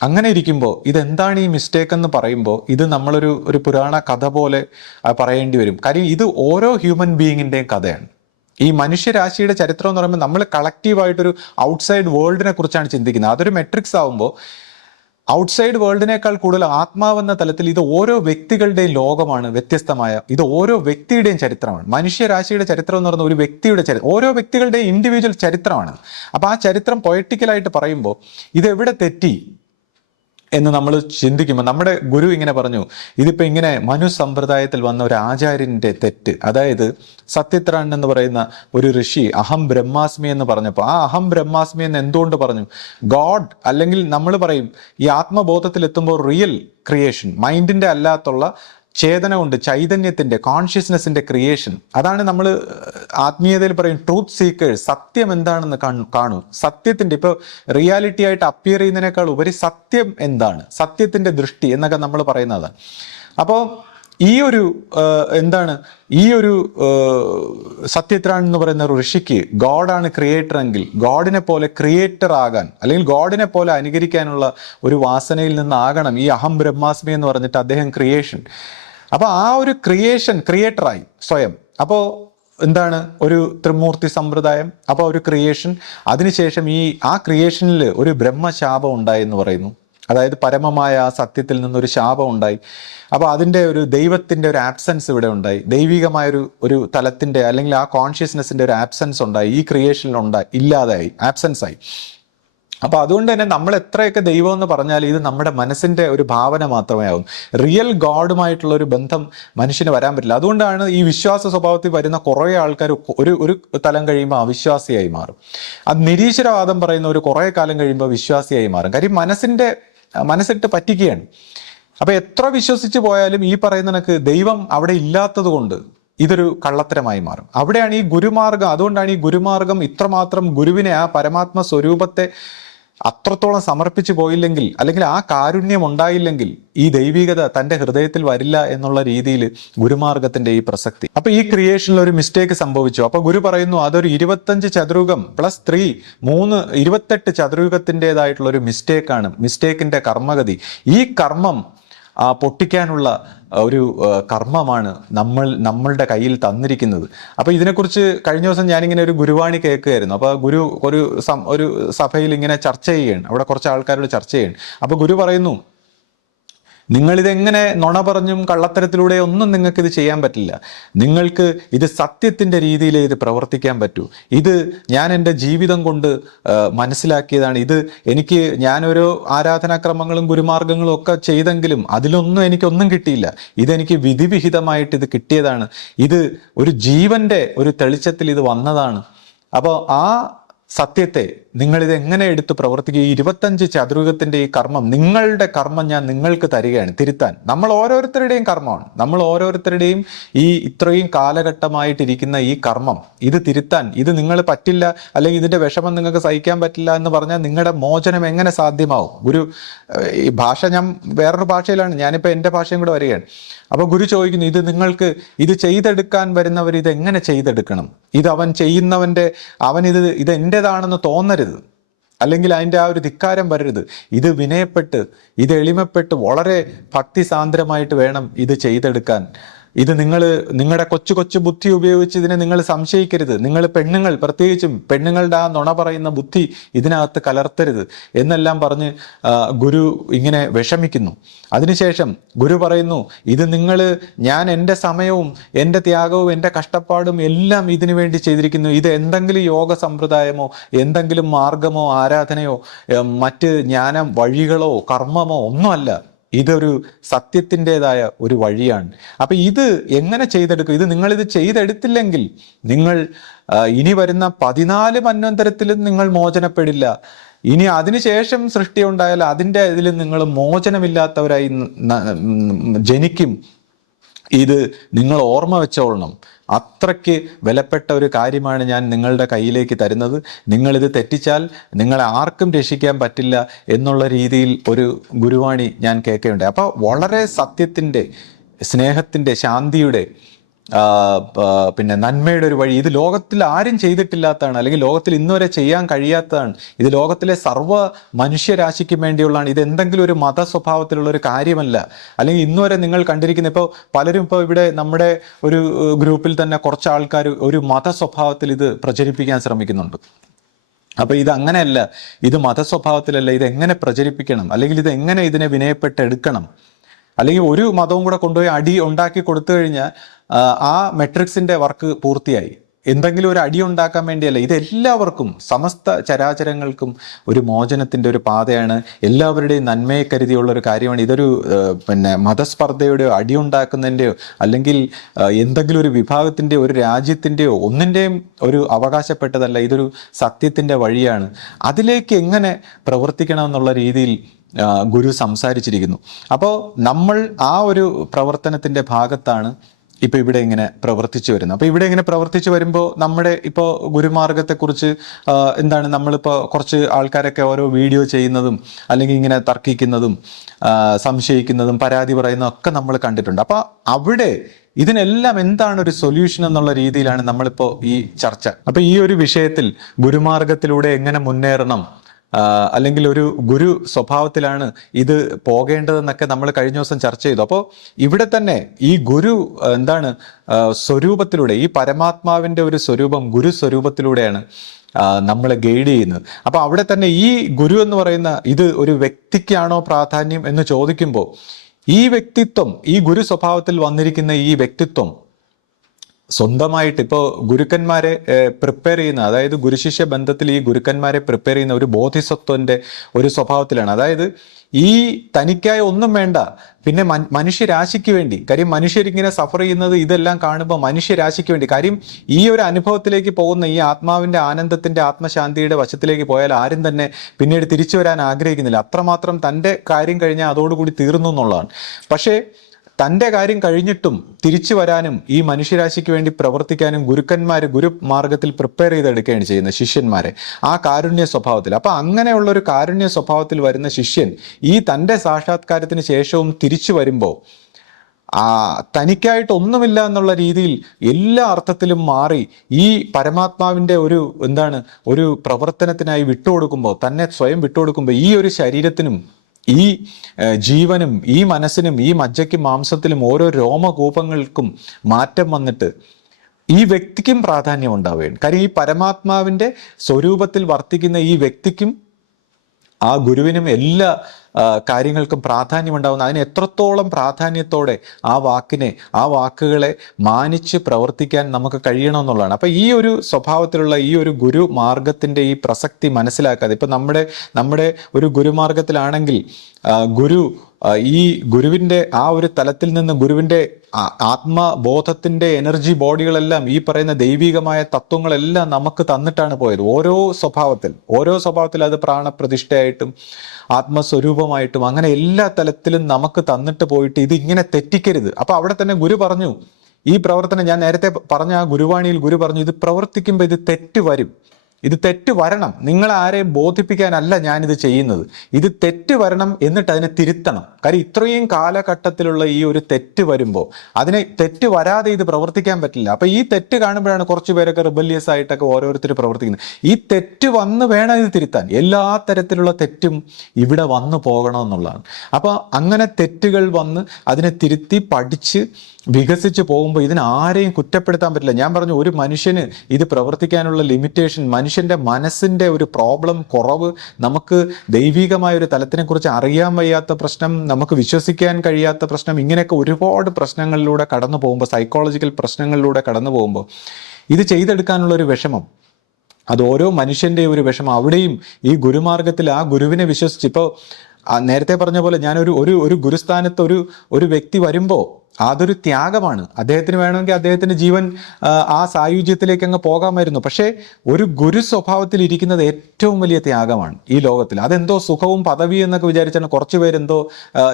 അങ്ങനെ ഇരിക്കുമ്പോൾ ഇതെന്താണ് ഈ മിസ്റ്റേക്ക് എന്ന് പറയുമ്പോൾ ഇത് നമ്മളൊരു പുരാണ കഥ പോലെ പറയേണ്ടി വരും. കാര്യം ഇത് ഓരോ ഹ്യൂമൻ ബീയിങ്ങിൻ്റെയും കഥയാണ്. ഈ മനുഷ്യരാശിയുടെ ചരിത്രം എന്ന് പറയുമ്പോൾ നമ്മൾ കളക്റ്റീവായിട്ടൊരു ഔട്ട്സൈഡ് വേൾഡിനെ കുറിച്ചാണ് ചിന്തിക്കുന്നത്. അതൊരു മെട്രിക്സ് ആകുമ്പോൾ ഔട്ട്സൈഡ് വേൾഡിനേക്കാൾ കൂടുതൽ ആത്മാവെന്ന തലത്തിൽ ഇത് ഓരോ വ്യക്തികളുടെയും ലോകമാണ്, വ്യത്യസ്തമായ ഇത് ഓരോ വ്യക്തിയുടെയും ചരിത്രമാണ്. മനുഷ്യരാശിയുടെ ചരിത്രം എന്ന് പറയുന്ന ഒരു വ്യക്തിയുടെ ചരിത്രം, ഓരോ വ്യക്തികളുടെയും ഇൻഡിവിജ്വൽ ചരിത്രമാണ്. അപ്പോൾ ആ ചരിത്രം പൊയറ്റിക്കലായിട്ട് പറയുമ്പോൾ ഇതെവിടെ തെറ്റി എന്ന് നമ്മൾ ചിന്തിക്കുമ്പോൾ നമ്മുടെ ഗുരു ഇങ്ങനെ പറഞ്ഞു, ഇതിപ്പോൾ ഇങ്ങനെ മനു സമ്പ്രദായത്തിൽ വന്ന ഒരു ആചാര്യൻ്റെ തെറ്റ്, അതായത് സത്യത്രാൻ എന്ന് പറയുന്ന ഒരു ഋഷി അഹം ബ്രഹ്മാസ്മി എന്ന് പറഞ്ഞപ്പോൾ ആ അഹം ബ്രഹ്മാസ്മി എന്ന് എന്തുകൊണ്ട് പറഞ്ഞു? ഗോഡ്, അല്ലെങ്കിൽ നമ്മൾ പറയും ഈ ആത്മബോധത്തിൽ എത്തുമ്പോൾ റിയൽ ക്രിയേഷൻ, മൈൻഡിന്റെ അല്ലാത്തുള്ള ചേതന കൊണ്ട് ചൈതന്യത്തിന്റെ കോൺഷ്യസ്നെസിന്റെ ക്രിയേഷൻ, അതാണ് നമ്മൾ ആത്മീയതയിൽ പറയും ട്രൂത്ത് സീക്കേഴ്സ്. സത്യം എന്താണെന്ന് കാണൂ. സത്യത്തിന്റെ ഇപ്പോൾ റിയാലിറ്റി ആയിട്ട് അപ്പിയർ ചെയ്യുന്നതിനേക്കാൾ ഉപരി സത്യം എന്താണ്, സത്യത്തിന്റെ ദൃഷ്ടി എന്നൊക്കെ നമ്മൾ പറയുന്നതാണ്. അപ്പോൾ ഈ ഒരു സത്യത്രാൻ എന്ന് പറയുന്ന ഋഷിക്ക് ഗോഡാണ് ക്രിയേറ്റർ എങ്കിൽ ഗോഡിനെ പോലെ ക്രിയേറ്റർ ആകാൻ, അല്ലെങ്കിൽ ഗോഡിനെ പോലെ അനുകരിക്കാനുള്ള ഒരു വാസനയിൽ നിന്നാകണം ഈ അഹം ബ്രഹ്മാസ്മി എന്ന് പറഞ്ഞിട്ട് അദ്ദേഹം ക്രിയേഷൻ. അപ്പോൾ ആ ഒരു ക്രിയേറ്ററായി സ്വയം. അപ്പോൾ എന്താണ് ഒരു ത്രിമൂർത്തി സമ്പ്രദായം, അപ്പോൾ ഒരു ക്രിയേഷൻ, അതിനുശേഷം ആ ക്രിയേഷനിൽ ഒരു ബ്രഹ്മശാപം ഉണ്ടായി എന്ന് പറയുന്നു. അതായത് പരമമായ ആ സത്യത്തിൽ നിന്നൊരു ശാപം ഉണ്ടായി. അപ്പോൾ അതിൻ്റെ ഒരു ദൈവത്തിൻ്റെ ഒരു ആബ്സെൻസ് ഇവിടെ ഉണ്ടായി, ദൈവികമായൊരു തലത്തിൻ്റെ അല്ലെങ്കിൽ ആ കോൺഷ്യസ്നെസ്സിൻ്റെ ഒരു ആബ്സെൻസ് ഉണ്ടായി, ഈ ക്രിയേഷനിൽ ഇല്ലാതായി, ആബ്സെൻസ് ആയി. അപ്പോൾ അതുകൊണ്ട് തന്നെ നമ്മൾ എത്രയൊക്കെ ദൈവം എന്ന് പറഞ്ഞാൽ ഇത് നമ്മുടെ മനസ്സിൻ്റെ ഒരു ഭാവന മാത്രമേ ആവും. റിയൽ ഗോഡുമായിട്ടുള്ള ഒരു ബന്ധം മനുഷ്യന് വരാൻ പറ്റില്ല. അതുകൊണ്ടാണ് ഈ വിശ്വാസ സ്വഭാവത്തിൽ വരുന്ന കുറേ ആൾക്കാർ ഒരു തലം കഴിയുമ്പോൾ അവിശ്വാസിയായി മാറും. അത് നിരീശ്വരവാദം പറയുന്ന ഒരു കുറേ കാലം കഴിയുമ്പോൾ വിശ്വാസിയായി മാറും. കാര്യം മനസ്സിട്ട് പറ്റിക്കുകയാണ്. അപ്പൊ എത്ര വിശ്വസിച്ച് പോയാലും ഈ പറയുന്ന കണക്ക് ദൈവം അവിടെ ഇല്ലാത്തത് കൊണ്ട് ഇതൊരു കള്ളത്തരമായി മാറും. അവിടെയാണ് ഈ ഗുരുമാർഗം, അതുകൊണ്ടാണ് ഈ ഗുരുമാർഗം ഇത്രമാത്രം ഗുരുവിനെ, ആ പരമാത്മ സ്വരൂപത്തെ അത്രത്തോളം സമർപ്പിച്ചു പോയില്ലെങ്കിൽ, അല്ലെങ്കിൽ ആ കാരുണ്യം ഉണ്ടായില്ലെങ്കിൽ ഈ ദൈവികത തൻ്റെ ഹൃദയത്തിൽ വരില്ല എന്നുള്ള രീതിയിൽ ഗുരുമാർഗത്തിന്റെ ഈ പ്രസക്തി. അപ്പൊ ഈ ക്രിയേഷനിൽ ഒരു മിസ്റ്റേക്ക് സംഭവിച്ചു. അപ്പൊ ഗുരു പറയുന്നു അതൊരു 25 ചതുർയുഗം പ്ലസ് 3 28 ചതുർയുഗത്തിൻ്റെതായിട്ടുള്ള ഒരു മിസ്റ്റേക്കാണ്, മിസ്റ്റേക്കിന്റെ കർമ്മഗതി. ഈ കർമ്മം പൊട്ടിക്കാനുള്ള ഒരു കർമ്മമാണ് നമ്മളുടെ കയ്യിൽ തന്നിരിക്കുന്നത്. അപ്പോൾ ഇതിനെക്കുറിച്ച് കഴിഞ്ഞ ദിവസം ഞാനിങ്ങനെ ഒരു ഗുരുവാണി കേൾക്കുകയായിരുന്നു. അപ്പോൾ ഗുരു ഒരു സഭയിൽ ഇങ്ങനെ ചർച്ച ചെയ്യുകയാണ്, അവിടെ കുറച്ച് ആൾക്കാരോട് ചർച്ച ചെയ്യുകയാണ്. അപ്പോൾ ഗുരു പറയുന്നു നിങ്ങളിതെങ്ങനെ നുണ പറഞ്ഞും കള്ളത്തരത്തിലൂടെ ഒന്നും നിങ്ങൾക്ക് ഇത് ചെയ്യാൻ പറ്റില്ല. നിങ്ങൾക്ക് ഇത് സത്യത്തിൻ്റെ രീതിയിലേ ഇത് പ്രവർത്തിക്കാൻ പറ്റൂ. ഇത് ഞാൻ എൻ്റെ ജീവിതം കൊണ്ട് മനസ്സിലാക്കിയതാണ്. ഇത് എനിക്ക് ഞാനോരോ ആരാധനാക്രമങ്ങളും ഗുരുമാർഗങ്ങളും ഒക്കെ ചെയ്തെങ്കിലും അതിലൊന്നും എനിക്കൊന്നും കിട്ടിയില്ല. ഇതെനിക്ക് വിധിവിഹിതമായിട്ട് ഇത് കിട്ടിയതാണ്. ഇത് ഒരു ജീവന്റെ ഒരു തെളിച്ചത്തിൽ ഇത് വന്നതാണ്. അപ്പോൾ ആ സത്യത്തെ നിങ്ങളിത് എങ്ങനെ എടുത്ത് പ്രവർത്തിക്കുക? ഈ 25 ചതുർയുഗത്തിന്റെ ഈ കർമ്മം, നിങ്ങളുടെ കർമ്മം ഞാൻ നിങ്ങൾക്ക് തരികയാണ് തിരുത്താൻ. നമ്മൾ ഓരോരുത്തരുടെയും കർമ്മമാണ്. നമ്മൾ ഓരോരുത്തരുടെയും ഈ ഇത്രയും കാലഘട്ടമായിട്ടിരിക്കുന്ന ഈ കർമ്മം ഇത് തിരുത്താൻ, ഇത് നിങ്ങൾ പറ്റില്ല, അല്ലെങ്കിൽ ഇതിന്റെ വിഷമം നിങ്ങൾക്ക് സഹിക്കാൻ പറ്റില്ല എന്ന് പറഞ്ഞാൽ നിങ്ങളുടെ മോചനം എങ്ങനെ സാധ്യമാവും? ഗുരു ഈ ഭാഷ ഞാൻ വേറൊരു ഭാഷയിലാണ്, ഞാനിപ്പോൾ എൻ്റെ ഭാഷയും കൂടെ വരികയാണ്. അപ്പോൾ ഗുരു ചോദിക്കുന്നു, ഇത് നിങ്ങൾക്ക് ഇത് ചെയ്തെടുക്കാൻ വരുന്നവർ ഇത് എങ്ങനെ ചെയ്തെടുക്കണം? ഇത് അവൻ ചെയ്യുന്നവൻ്റെ ഇത് എൻ്റെതാണെന്ന് തോന്നരുത്, അല്ലെങ്കിൽ അതിൻ്റെ ആ ഒരു ധിക്കാരം വരരുത്. ഇത് വിനയപ്പെട്ട്, ഇത് എളിമപ്പെട്ട് വളരെ ഭക്തിസാന്ദ്രമായിട്ട് വേണം ഇത് ചെയ്തെടുക്കാൻ. ഇത് നിങ്ങളുടെ കൊച്ചു കൊച്ചു ബുദ്ധി ഉപയോഗിച്ച് ഇതിനെ നിങ്ങൾ സംശയിക്കരുത്. നിങ്ങൾ പെണ്ണുങ്ങൾ, പ്രത്യേകിച്ചും പെണ്ണുങ്ങളുടെ ആ നുണ പറയുന്ന ബുദ്ധി ഇതിനകത്ത് കലർത്തരുത് എന്നെല്ലാം പറഞ്ഞ് ഗുരു ഇങ്ങനെ വിഷമിക്കുന്നു. അതിനുശേഷം ഗുരു പറയുന്നു, ഇത് ഞാൻ എൻ്റെ സമയവും എൻ്റെ ത്യാഗവും എൻ്റെ കഷ്ടപ്പാടും എല്ലാം ഇതിനു വേണ്ടി ചെയ്തിരിക്കുന്നു. ഇത് എന്തെങ്കിലും യോഗ സമ്പ്രദായമോ എന്തെങ്കിലും മാർഗമോ ആരാധനയോ മറ്റ് ജ്ഞാനം വഴികളോ കർമ്മമോ ഒന്നുമല്ല. ഇതൊരു സത്യത്തിൻ്റെതായ ഒരു വഴിയാണ്. അപ്പൊ ഇത് എങ്ങനെ ചെയ്തെടുക്കും? ഇത് നിങ്ങളിത് ചെയ്തെടുത്തില്ലെങ്കിൽ നിങ്ങൾ ഇനി വരുന്ന 14 മന്വന്തരത്തിലും നിങ്ങൾ മോചനപ്പെടില്ല. ഇനി അതിനുശേഷം സൃഷ്ടി ഉണ്ടായാൽ അതിൻ്റെ ഇതിൽ നിങ്ങൾ മോചനമില്ലാത്തവരായി ജനിക്കും. ഇത് നിങ്ങൾ ഓർമ്മ വെച്ചോളണം. അത്രയ്ക്ക് വിലപ്പെട്ട ഒരു കാര്യമാണ് ഞാൻ നിങ്ങളുടെ കയ്യിലേക്ക് തരുന്നത്. നിങ്ങളിത് തെറ്റിച്ചാൽ നിങ്ങളെ ആർക്കും രക്ഷിക്കാൻ പറ്റില്ല എന്നുള്ള രീതിയിൽ ഒരു ഗുരുവാണി ഞാൻ കേൾക്കുകയുണ്ടായി. അപ്പോൾ വളരെ സത്യത്തിൻ്റെ, സ്നേഹത്തിൻ്റെ, ശാന്തിയുടെ, പിന്നെ നന്മയുടെ ഒരു വഴി ഇത് ലോകത്തിൽ ആരും ചെയ്തിട്ടില്ലാത്തതാണ്, അല്ലെങ്കിൽ ലോകത്തിൽ ഇന്നുവരെ ചെയ്യാൻ കഴിയാത്തതാണ്. ഇത് ലോകത്തിലെ സർവ്വ മനുഷ്യരാശിക്കും വേണ്ടിയുള്ളതാണ്. ഇത് എന്തെങ്കിലും ഒരു മത സ്വഭാവത്തിലുള്ള ഒരു കാര്യമല്ല. അല്ലെങ്കിൽ ഇന്നുവരെ നിങ്ങൾ കണ്ടിരിക്കുന്ന, ഇപ്പോൾ പലരും ഇപ്പോൾ ഇവിടെ നമ്മുടെ ഒരു ഗ്രൂപ്പിൽ തന്നെ കുറച്ച് ആൾക്കാർ ഒരു മത സ്വഭാവത്തിൽ ഇത് പ്രചരിപ്പിക്കാൻ ശ്രമിക്കുന്നുണ്ട്. അപ്പൊ ഇത് അങ്ങനെയല്ല, ഇത് മത സ്വഭാവത്തിലല്ല. ഇത് എങ്ങനെ പ്രചരിപ്പിക്കണം, അല്ലെങ്കിൽ ഇത് എങ്ങനെ ഇതിനെ വിനയപ്പെട്ടെടുക്കണം, അല്ലെങ്കിൽ ഒരു മതവും കൂടെ കൊണ്ടുപോയി അടി ഉണ്ടാക്കി കൊടുത്തു കഴിഞ്ഞാൽ ആ മെട്രിക്സിന്റെ വർക്ക് പൂർത്തിയായി. എന്തെങ്കിലും ഒരു അടി ഉണ്ടാക്കാൻ വേണ്ടിയല്ല, ഇത് എല്ലാവർക്കും, സമസ്ത ചരാചരങ്ങൾക്കും ഒരു മോചനത്തിന്റെ ഒരു പാതയാണ്. എല്ലാവരുടെയും നന്മയെ കരുതിയുള്ള ഒരു കാര്യമാണ്. ഇതൊരു മതസ്പർദ്ധയുടെയോ അടിയുണ്ടാക്കുന്നതിൻ്റെയോ അല്ലെങ്കിൽ എന്തെങ്കിലും ഒരു വിഭാഗത്തിൻ്റെയോ ഒരു രാജ്യത്തിൻ്റെയോ ഒന്നിൻ്റെയും ഒരു അവകാശപ്പെട്ടതല്ല. ഇതൊരു സത്യത്തിൻ്റെ വഴിയാണ്. അതിലേക്ക് എങ്ങനെ പ്രവർത്തിക്കണം എന്നുള്ള രീതിയിൽ ഗുരു സംസാരിച്ചിരിക്കുന്നു. അപ്പോൾ നമ്മൾ ആ ഒരു പ്രവർത്തനത്തിൻ്റെ ഭാഗത്താണ് ഇപ്പൊ ഇവിടെ ഇങ്ങനെ പ്രവർത്തിച്ചു വരുന്നത്. അപ്പൊ ഇവിടെ ഇങ്ങനെ പ്രവർത്തിച്ചു വരുമ്പോൾ നമ്മുടെ ഇപ്പോൾ ഗുരുമാർഗത്തെക്കുറിച്ച് നമ്മളിപ്പോൾ കുറച്ച് ആൾക്കാരൊക്കെ ഓരോ വീഡിയോ ചെയ്യുന്നതും അല്ലെങ്കിൽ ഇങ്ങനെ തർക്കിക്കുന്നതും സംശയിക്കുന്നതും പരാതി പറയുന്നതും ഒക്കെ നമ്മൾ കണ്ടിട്ടുണ്ട്. അപ്പൊ അവിടെ ഇതിനെല്ലാം എന്താണ് ഒരു സൊല്യൂഷൻ എന്നുള്ള രീതിയിലാണ് നമ്മളിപ്പോൾ ഈ ചർച്ച. അപ്പൊ ഈ ഒരു വിഷയത്തിൽ ഗുരുമാർഗത്തിലൂടെ എങ്ങനെ മുന്നേറണം, അല്ലെങ്കിൽ ഒരു ഗുരു സ്വഭാവത്തിലാണ് ഇത് പോകേണ്ടതെന്നൊക്കെ നമ്മൾ കഴിഞ്ഞ ദിവസം ചർച്ച ചെയ്തു. അപ്പോൾ ഇവിടെ തന്നെ ഈ ഗുരു സ്വരൂപത്തിലൂടെ, ഈ പരമാത്മാവിൻ്റെ ഒരു സ്വരൂപം ഗുരു സ്വരൂപത്തിലൂടെയാണ് നമ്മളെ ഗൈഡ് ചെയ്യുന്നത്. അപ്പോൾ അവിടെ തന്നെ ഈ ഗുരു എന്ന് പറയുന്ന ഇത് ഒരു വ്യക്തിക്കാണോ പ്രാധാന്യം എന്ന് ചോദിക്കുമ്പോൾ, ഈ വ്യക്തിത്വം, ഈ ഗുരു സ്വഭാവത്തിൽ വന്നിരിക്കുന്ന ഈ വ്യക്തിത്വം സ്വന്തമായിട്ട് ഇപ്പോൾ ഗുരുക്കന്മാരെ പ്രിപ്പയർ ചെയ്യുന്ന, അതായത് ഗുരുശിഷ്യ ബന്ധത്തിൽ ഈ ഗുരുക്കന്മാരെ പ്രിപ്പയർ ചെയ്യുന്ന ഒരു ബോധിസത്വന്റെ ഒരു സ്വഭാവത്തിലാണ്. അതായത് ഈ തനിക്കായി ഒന്നും വേണ്ട, പിന്നെ മനുഷ്യരാശിക്ക് വേണ്ടി. കാര്യം മനുഷ്യരിങ്ങനെ സഫർ ചെയ്യുന്നത് ഇതെല്ലാം കാണുമ്പോൾ മനുഷ്യരാശിക്ക് വേണ്ടി. കാര്യം ഈ ഒരു അനുഭവത്തിലേക്ക് പോകുന്ന, ഈ ആത്മാവിൻ്റെ ആനന്ദത്തിൻ്റെ ആത്മശാന്തിയുടെ വശത്തിലേക്ക് പോയാൽ ആരും തന്നെ പിന്നീട് തിരിച്ചു വരാൻ ആഗ്രഹിക്കുന്നില്ല. അത്രമാത്രം തൻ്റെ കാര്യം കഴിഞ്ഞാൽ അതോടുകൂടി തീർന്നു എന്നുള്ളതാണ്. പക്ഷേ തൻ്റെ കാര്യം കഴിഞ്ഞിട്ടും തിരിച്ചു വരാനും ഈ മനുഷ്യരാശിക്ക് വേണ്ടി പ്രവർത്തിക്കാനും ഗുരുമാർഗത്തിൽ പ്രിപ്പയർ ചെയ്തെടുക്കുകയാണ് ചെയ്യുന്നത് ശിഷ്യന്മാരെ, ആ കാരുണ്യ സ്വഭാവത്തിൽ. അപ്പൊ അങ്ങനെയുള്ള ഒരു കാരുണ്യ സ്വഭാവത്തിൽ വരുന്ന ശിഷ്യൻ ഈ തൻ്റെ സാക്ഷാത്കാരത്തിന് ശേഷവും തിരിച്ചു വരുമ്പോൾ തനിക്കായിട്ട് ഒന്നുമില്ല എന്നുള്ള രീതിയിൽ എല്ലാ അർത്ഥത്തിലും മാറി ഈ പരമാത്മാവിൻ്റെ ഒരു പ്രവർത്തനത്തിനായി വിട്ടുകൊടുക്കുമ്പോൾ, തന്നെ സ്വയം വിട്ടുകൊടുക്കുമ്പോൾ ഈ ഒരു ശരീരത്തിനും ഈ ജീവനും ഈ മനസ്സിനും ഈ മജ്ജയ്ക്കും മാംസത്തിലും ഓരോ രോമകൂപങ്ങൾക്കും മാറ്റം വന്നിട്ട് ഈ വ്യക്തിക്കും പ്രാധാന്യം ഉണ്ടാവുകയാണ്. കാര്യം ഈ പരമാത്മാവിൻ്റെ സ്വരൂപത്തിൽ വർത്തിക്കുന്ന ഈ വ്യക്തിക്കും ആ ഗുരുവിനും എല്ലാ കാര്യങ്ങൾക്കും പ്രാധാന്യമുണ്ടാവുന്ന, അതിന് എത്രത്തോളം പ്രാധാന്യത്തോടെ ആ വാക്കുകളെ മാനിച്ച് പ്രവർത്തിക്കാൻ നമുക്ക് കഴിയണമെന്നുള്ളതാണ്. അപ്പം ഈ ഒരു സ്വഭാവത്തിലുള്ള ഈ ഒരു ഗുരു മാർഗത്തിൻ്റെ ഈ പ്രസക്തി മനസ്സിലാക്കാതെ, ഇപ്പം നമ്മുടെ ഒരു ഗുരുമാർഗത്തിലാണെങ്കിൽ ഈ ഗുരുവിൻ്റെ ആ ഒരു തലത്തിൽ നിന്ന് ഗുരുവിൻ്റെ ആത്മബോധത്തിൻ്റെ എനർജി ബോഡികളെല്ലാം ഈ പറയുന്ന ദൈവികമായ തത്വങ്ങളെല്ലാം നമുക്ക് തന്നിട്ടാണ് പോയത്. ഓരോ സ്വഭാവത്തിൽ അത് പ്രാണപ്രതിഷ്ഠയായിട്ടും ആത്മസ്വരൂപമായിട്ടും അങ്ങനെ എല്ലാ തലത്തിലും നമുക്ക് തന്നിട്ട് പോയിട്ട് ഇത് ഇങ്ങനെ തെറ്റിക്കരുത്. അപ്പൊ അവിടെ തന്നെ ഗുരു പറഞ്ഞു, ഈ പ്രവർത്തനം ഞാൻ നേരത്തെ പറഞ്ഞ ആ ഗുരുവാണിയിൽ ഗുരു പറഞ്ഞു, ഇത് പ്രവർത്തിക്കുമ്പോൾ ഇത് തെറ്റ് വരും, ഇത് തെറ്റ് വരണം. നിങ്ങൾ ആരെയും ബോധിപ്പിക്കാനല്ല ഞാനിത് ചെയ്യുന്നത്, ഇത് തെറ്റ് വരണം, എന്നിട്ട് അതിനെ തിരുത്തണം. കാര്യം ഇത്രയും കാലഘട്ടത്തിലുള്ള ഈ ഒരു തെറ്റ് വരുമ്പോൾ അതിനെ തെറ്റ് വരാതെ ഇത് പ്രവർത്തിക്കാൻ പറ്റില്ല. അപ്പൊ ഈ തെറ്റ് കാണുമ്പോഴാണ് കുറച്ച് പേരൊക്കെ റിബല്യസ് ആയിട്ടൊക്കെ ഓരോരുത്തർ പ്രവർത്തിക്കുന്നത്. ഈ തെറ്റ് വന്ന് വേണം ഇത് തിരുത്താൻ. എല്ലാ തരത്തിലുള്ള തെറ്റും ഇവിടെ വന്നു പോകണമെന്നുള്ളതാണ്. അപ്പൊ അങ്ങനെ തെറ്റുകൾ വന്ന് അതിനെ തിരുത്തി പഠിച്ച് വികസിച്ച് പോകുമ്പോൾ ഇതിനാരെയും കുറ്റപ്പെടുത്താൻ പറ്റില്ല. ഞാൻ പറഞ്ഞു, ഒരു മനുഷ്യന് ഇത് പ്രവർത്തിക്കാനുള്ള ലിമിറ്റേഷൻ, മനുഷ്യന്റെ മനസ്സിന്റെ ഒരു പ്രോബ്ലം, കുറവ്, നമുക്ക് ദൈവികമായ ഒരു തലത്തിനെ കുറിച്ച് അറിയാൻ വയ്യാത്ത പ്രശ്നം, നമുക്ക് വിശ്വസിക്കാൻ കഴിയാത്ത പ്രശ്നം, ഇങ്ങനെയൊക്കെ ഒരുപാട് പ്രശ്നങ്ങളിലൂടെ കടന്നു പോകുമ്പോൾ, സൈക്കോളജിക്കൽ പ്രശ്നങ്ങളിലൂടെ കടന്നു പോകുമ്പോൾ ഇത് ചെയ്തെടുക്കാനുള്ള ഒരു വിഷമം, അത് ഓരോ മനുഷ്യന്റെ ഒരു വിഷമം. അവിടെയും ഈ ഗുരുമാർഗത്തിൽ ആ ഗുരുവിനെ വിശ്വസിച്ച്, ഇപ്പോൾ നേരത്തെ പറഞ്ഞ പോലെ ഞാൻ ഒരു ഗുരുസ്ഥാനത്ത് ഒരു വ്യക്തി വരുമ്പോൾ അതൊരു ത്യാഗമാണ്. അദ്ദേഹത്തിന് വേണമെങ്കിൽ അദ്ദേഹത്തിന്റെ ജീവൻ ആ സായുജ്യത്തിലേക്ക് അങ്ങ് പോകാമായിരുന്നു. പക്ഷേ ഒരു ഗുരു സ്വഭാവത്തിൽ ഇരിക്കുന്നത് ഏറ്റവും വലിയ ത്യാഗമാണ് ഈ ലോകത്തിൽ. അതെന്തോ സുഖവും പദവി എന്നൊക്കെ വിചാരിച്ചാണ് കുറച്ച് പേരെന്തോ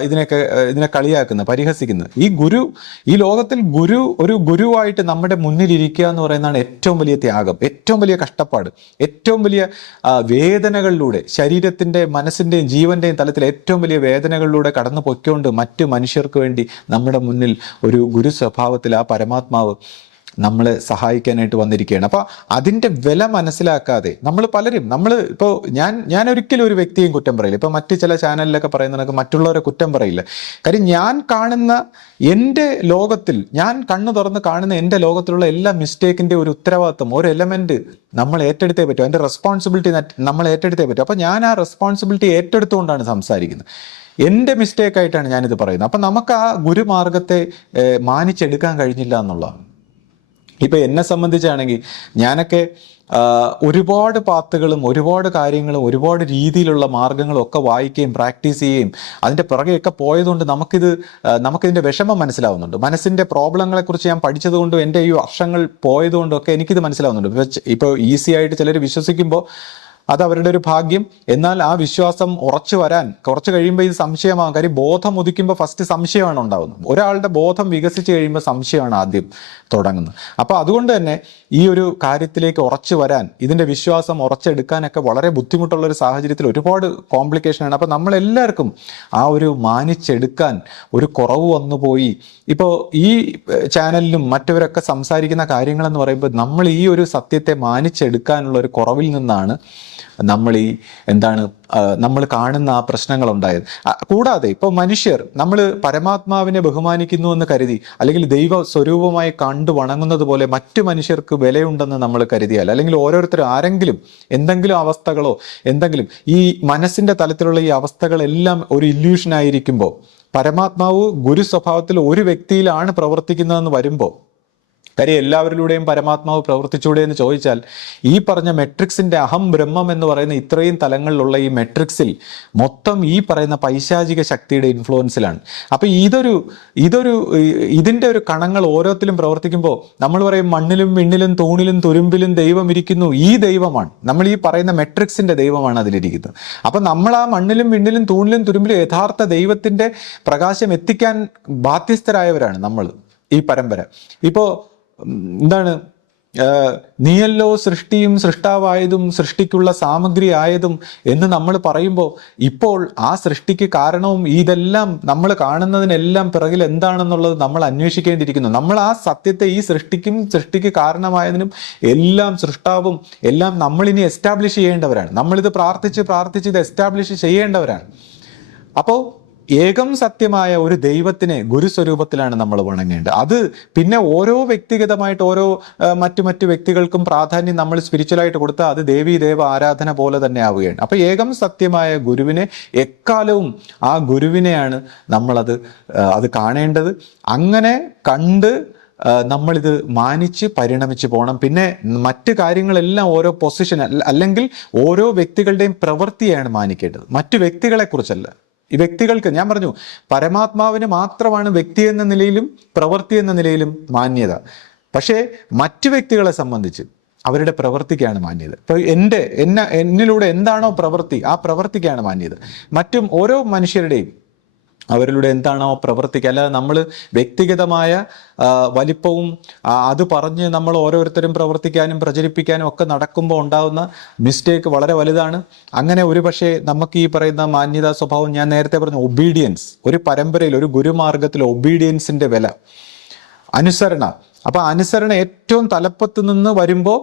ഇതിനെ കളിയാക്കുന്നത്, പരിഹസിക്കുന്നത്. ഈ ലോകത്തിൽ ഒരു ഗുരുവായിട്ട് നമ്മുടെ മുന്നിൽ ഇരിക്കുക എന്ന് പറയുന്നതാണ് ഏറ്റവും വലിയ ത്യാഗം, ഏറ്റവും വലിയ കഷ്ടപ്പാട്, ഏറ്റവും വലിയ വേദനകളിലൂടെ, ശരീരത്തിന്റെ മനസ്സിന്റെയും ജീവന്റെയും തലത്തിൽ ഏറ്റവും വലിയ വേദനകളിലൂടെ കടന്നു പൊയ്ക്കൊണ്ട് മറ്റു മനുഷ്യർക്ക് വേണ്ടി നമ്മുടെ മുന്നിൽ ഒരു ഗുരു സ്വഭാവത്തിൽ ആ പരമാത്മാവ് നമ്മളെ സഹായിക്കാനായിട്ട് വന്നിരിക്കുകയാണ്. അപ്പൊ അതിന്റെ വില മനസ്സിലാക്കാതെ നമ്മൾ ഇപ്പോൾ ഞാൻ ഒരിക്കലും ഒരു വ്യക്തിയും കുറ്റം പറയില്ല. ഇപ്പൊ മറ്റു ചില ചാനലിലൊക്കെ പറയുന്നതൊക്കെ മറ്റുള്ളവരെ കുറ്റം പറയില്ല. കാര്യം ഞാൻ കാണുന്ന എൻ്റെ ലോകത്തിൽ, ഞാൻ കണ്ണു തുറന്ന് കാണുന്ന എൻ്റെ ലോകത്തിലുള്ള എല്ലാ മിസ്റ്റേക്കിന്റെ ഒരു ഉത്തരവാദിത്വം, ഒരു എലമെന്റ് നമ്മൾ ഏറ്റെടുത്തേ പറ്റും. അതിന്റെ റെസ്പോൺസിബിലിറ്റി നമ്മൾ ഏറ്റെടുത്തേ പറ്റും. അപ്പൊ ഞാൻ ആ റെസ്പോൺസിബിലിറ്റി ഏറ്റെടുത്തുകൊണ്ടാണ് സംസാരിക്കുന്നത്. എൻ്റെ മിസ്റ്റേക്കായിട്ടാണ് ഞാനിത് പറയുന്നത്. അപ്പം നമുക്ക് ആ ഗുരുമാർഗത്തെ മാനിച്ചെടുക്കാൻ കഴിഞ്ഞില്ല എന്നുള്ളതാണ്. ഇപ്പം എന്നെ സംബന്ധിച്ചാണെങ്കിൽ ഞാനൊക്കെ ഒരുപാട് പാത്തുകളും ഒരുപാട് കാര്യങ്ങളും ഒരുപാട് രീതിയിലുള്ള മാർഗങ്ങളും ഒക്കെ വായിക്കുകയും പ്രാക്ടീസ് ചെയ്യുകയും അതിൻ്റെ പിറകെയൊക്കെ പോയതുകൊണ്ട് നമുക്കിതിൻ്റെ വിഷമം മനസ്സിലാവുന്നുണ്ട്. മനസ്സിൻ്റെ പ്രോബ്ലങ്ങളെക്കുറിച്ച് ഞാൻ പഠിച്ചതുകൊണ്ടും എൻ്റെ ഈ വർഷങ്ങൾ പോയതുകൊണ്ടും ഒക്കെ എനിക്കിത് മനസ്സിലാവുന്നുണ്ട്. ഇപ്പോൾ ഈസി ആയിട്ട് ചിലർ വിശ്വസിക്കുമ്പോൾ അത് അവരുടെ ഒരു ഭാഗ്യം. എന്നാൽ ആ വിശ്വാസം ഉറച്ചു വരാൻ കുറച്ച് കഴിയുമ്പോൾ ഇത് സംശയമാകും. കാര്യം ബോധം ഉദിക്കുമ്പോൾ ഫസ്റ്റ് സംശയമാണ് ഉണ്ടാകുന്നത്. ഒരാളുടെ ബോധം വികസിച്ച് കഴിയുമ്പോൾ സംശയമാണ് ആദ്യം തുടങ്ങുന്നത്. അപ്പോൾ അതുകൊണ്ട് തന്നെ ഈ ഒരു കാര്യത്തിലേക്ക് ഉറച്ചു വരാൻ, ഇതിൻ്റെ വിശ്വാസം ഉറച്ചെടുക്കാനൊക്കെ വളരെ ബുദ്ധിമുട്ടുള്ളൊരു സാഹചര്യത്തിൽ ഒരുപാട് കോംപ്ലിക്കേഷനാണ്. അപ്പോൾ നമ്മളെല്ലാവർക്കും ആ ഒരു മാനിച്ചെടുക്കാൻ ഒരു കുറവ് വന്നുപോയി. ഇപ്പോൾ ഈ ചാനലിലും മറ്റവരൊക്കെ സംസാരിക്കുന്ന കാര്യങ്ങളെന്ന് പറയുമ്പോൾ നമ്മൾ ഈ ഒരു സത്യത്തെ മാനിച്ചെടുക്കാനുള്ള ഒരു കുറവിൽ നിന്നാണ് നമ്മൾ കാണുന്ന ആ പ്രശ്നങ്ങളുണ്ടായത്. കൂടാതെ ഇപ്പോൾ മനുഷ്യർ, നമ്മൾ പരമാത്മാവിനെ ബഹുമാനിക്കുന്നു എന്ന് കരുതി, അല്ലെങ്കിൽ ദൈവ സ്വരൂപമായി കണ്ടു വണങ്ങുന്നത് പോലെ മറ്റു മനുഷ്യർക്ക് വിലയുണ്ടെന്ന് നമ്മൾ കരുതിയാൽ, അല്ലെങ്കിൽ ഓരോരുത്തരും ആരെങ്കിലും എന്തെങ്കിലും അവസ്ഥകളോ എന്തെങ്കിലും ഈ മനസ്സിന്റെ തലത്തിലുള്ള ഈ അവസ്ഥകളെല്ലാം ഒരു ഇല്യൂഷനായിരിക്കുമ്പോൾ, പരമാത്മാവ് ഗുരു സ്വഭാവത്തിൽ ഒരു വ്യക്തിയിലാണ് പ്രവർത്തിക്കുന്നതെന്ന് വരുമ്പോൾ, കാര്യം എല്ലാവരിലൂടെയും പരമാത്മാവ് പ്രവർത്തിച്ചൂടെ എന്ന് ചോദിച്ചാൽ, ഈ പറഞ്ഞ മെട്രിക്സിന്റെ അഹം ബ്രഹ്മം എന്ന് പറയുന്ന ഇത്രയും തലങ്ങളിലുള്ള ഈ മെട്രിക്സിൽ മൊത്തം ഈ പറയുന്ന പൈശാചിക ശക്തിയുടെ ഇൻഫ്ലുവൻസിലാണ്. അപ്പൊ ഇതിന്റെ ഒരു കണങ്ങൾ ഓരോത്തിലും പ്രവർത്തിക്കുമ്പോൾ നമ്മൾ പറയും മണ്ണിലും വിണ്ണിലും തൂണിലും തുരുമ്പിലും ദൈവം ഇരിക്കുന്നു. ഈ ദൈവമാണ്, നമ്മൾ ഈ പറയുന്ന മെട്രിക്സിന്റെ ദൈവമാണ് അതിലിരിക്കുന്നത്. അപ്പൊ നമ്മൾ ആ മണ്ണിലും വിണ്ണിലും തൂണിലും തുരുമ്പിലും യഥാർത്ഥ ദൈവത്തിന്റെ പ്രകാശം എത്തിക്കാൻ ബാധ്യസ്ഥരായവരാണ് നമ്മൾ, ഈ പരമ്പര. ഇപ്പോ എന്താണ്, നീയല്ലോ സൃഷ്ടിയും സൃഷ്ടാവായതും സൃഷ്ടിക്കുള്ള സാമഗ്രി ആയതും എന്ന് നമ്മൾ പറയുമ്പോൾ, ഇപ്പോൾ ആ സൃഷ്ടിക്ക് കാരണവും ഇതെല്ലാം നമ്മൾ കാണുന്നതിനെല്ലാം പിറകിൽ എന്താണെന്നുള്ളത് നമ്മൾ അന്വേഷിക്കേണ്ടിയിരിക്കുന്നു. നമ്മൾ ആ സത്യത്തെ, ഈ സൃഷ്ടിക്ക് കാരണമായതിനും എല്ലാം സൃഷ്ടാവും എല്ലാം നമ്മളിനി എസ്റ്റാബ്ലിഷ് ചെയ്യേണ്ടവരാണ്. നമ്മളിത് പ്രാർത്ഥിച്ച് ഇത് എസ്റ്റാബ്ലിഷ് ചെയ്യേണ്ടവരാണ്. അപ്പോൾ ഏകം സത്യമായ ഒരു ദൈവത്തിനെ ഗുരുസ്വരൂപത്തിലാണ് നമ്മൾ വണങ്ങേണ്ടത്. അത് പിന്നെ ഓരോ വ്യക്തിഗതമായിട്ട് ഓരോ മറ്റു വ്യക്തികൾക്കും പ്രാധാന്യം നമ്മൾ സ്പിരിച്വലായിട്ട് കൊടുത്താൽ അത് ദേവീ ദേവ ആരാധന പോലെ തന്നെ ആവുകയാണ്. അപ്പൊ ഏകം സത്യമായ ഗുരുവിനെ എക്കാലവും ആ ഗുരുവിനെയാണ് നമ്മളത് കാണേണ്ടത്. അങ്ങനെ കണ്ട് നമ്മളിത് മാനിച്ച് പരിണമിച്ച് പോകണം. പിന്നെ മറ്റ് കാര്യങ്ങളെല്ലാം ഓരോ പൊസിഷൻ അല്ലെങ്കിൽ ഓരോ വ്യക്തികളുടെയും പ്രവൃത്തിയാണ് മാനിക്കേണ്ടത്, മറ്റു വ്യക്തികളെ കുറിച്ചല്ല. ഈ വ്യക്തികൾക്ക് ഞാൻ പറഞ്ഞു, പരമാത്മാവിന് മാത്രമാണ് വ്യക്തി എന്ന നിലയിലും പ്രവൃത്തി എന്ന നിലയിലും മാന്യത. പക്ഷേ മറ്റു വ്യക്തികളെ സംബന്ധിച്ച് അവരുടെ പ്രവൃത്തിക്കാണ് മാന്യത. ഇപ്പോൾ എന്നിലൂടെ എന്താണോ പ്രവൃത്തി, ആ പ്രവൃത്തിക്കാണ് മാന്യത. മറ്റും ഓരോ മനുഷ്യരുടെയും അവരിലൂടെ എന്താണോ പ്രവർത്തിക്കുക, അല്ലാതെ നമ്മൾ വ്യക്തിഗതമായ വലിപ്പവും അത് പറഞ്ഞ് നമ്മൾ ഓരോരുത്തരും പ്രവർത്തിക്കാനും പ്രചരിപ്പിക്കാനും ഒക്കെ നടക്കുമ്പോൾ ഉണ്ടാകുന്ന മിസ്റ്റേക്ക് വളരെ വലുതാണ്. അങ്ങനെ ഒരുപക്ഷെ നമുക്ക് ഈ പറയുന്ന മാന്യതാ സ്വഭാവം, ഞാൻ നേരത്തെ പറഞ്ഞ ഒബീഡിയൻസ്, ഒരു പരമ്പരയിൽ ഒരു ഗുരുമാർഗത്തിൽ ഒബീഡിയൻസിന്റെ വില, അനുസരണ. അപ്പൊ അനുസരണ ഏറ്റവും തലപ്പത്ത് നിന്ന് വരുമ്പോൾ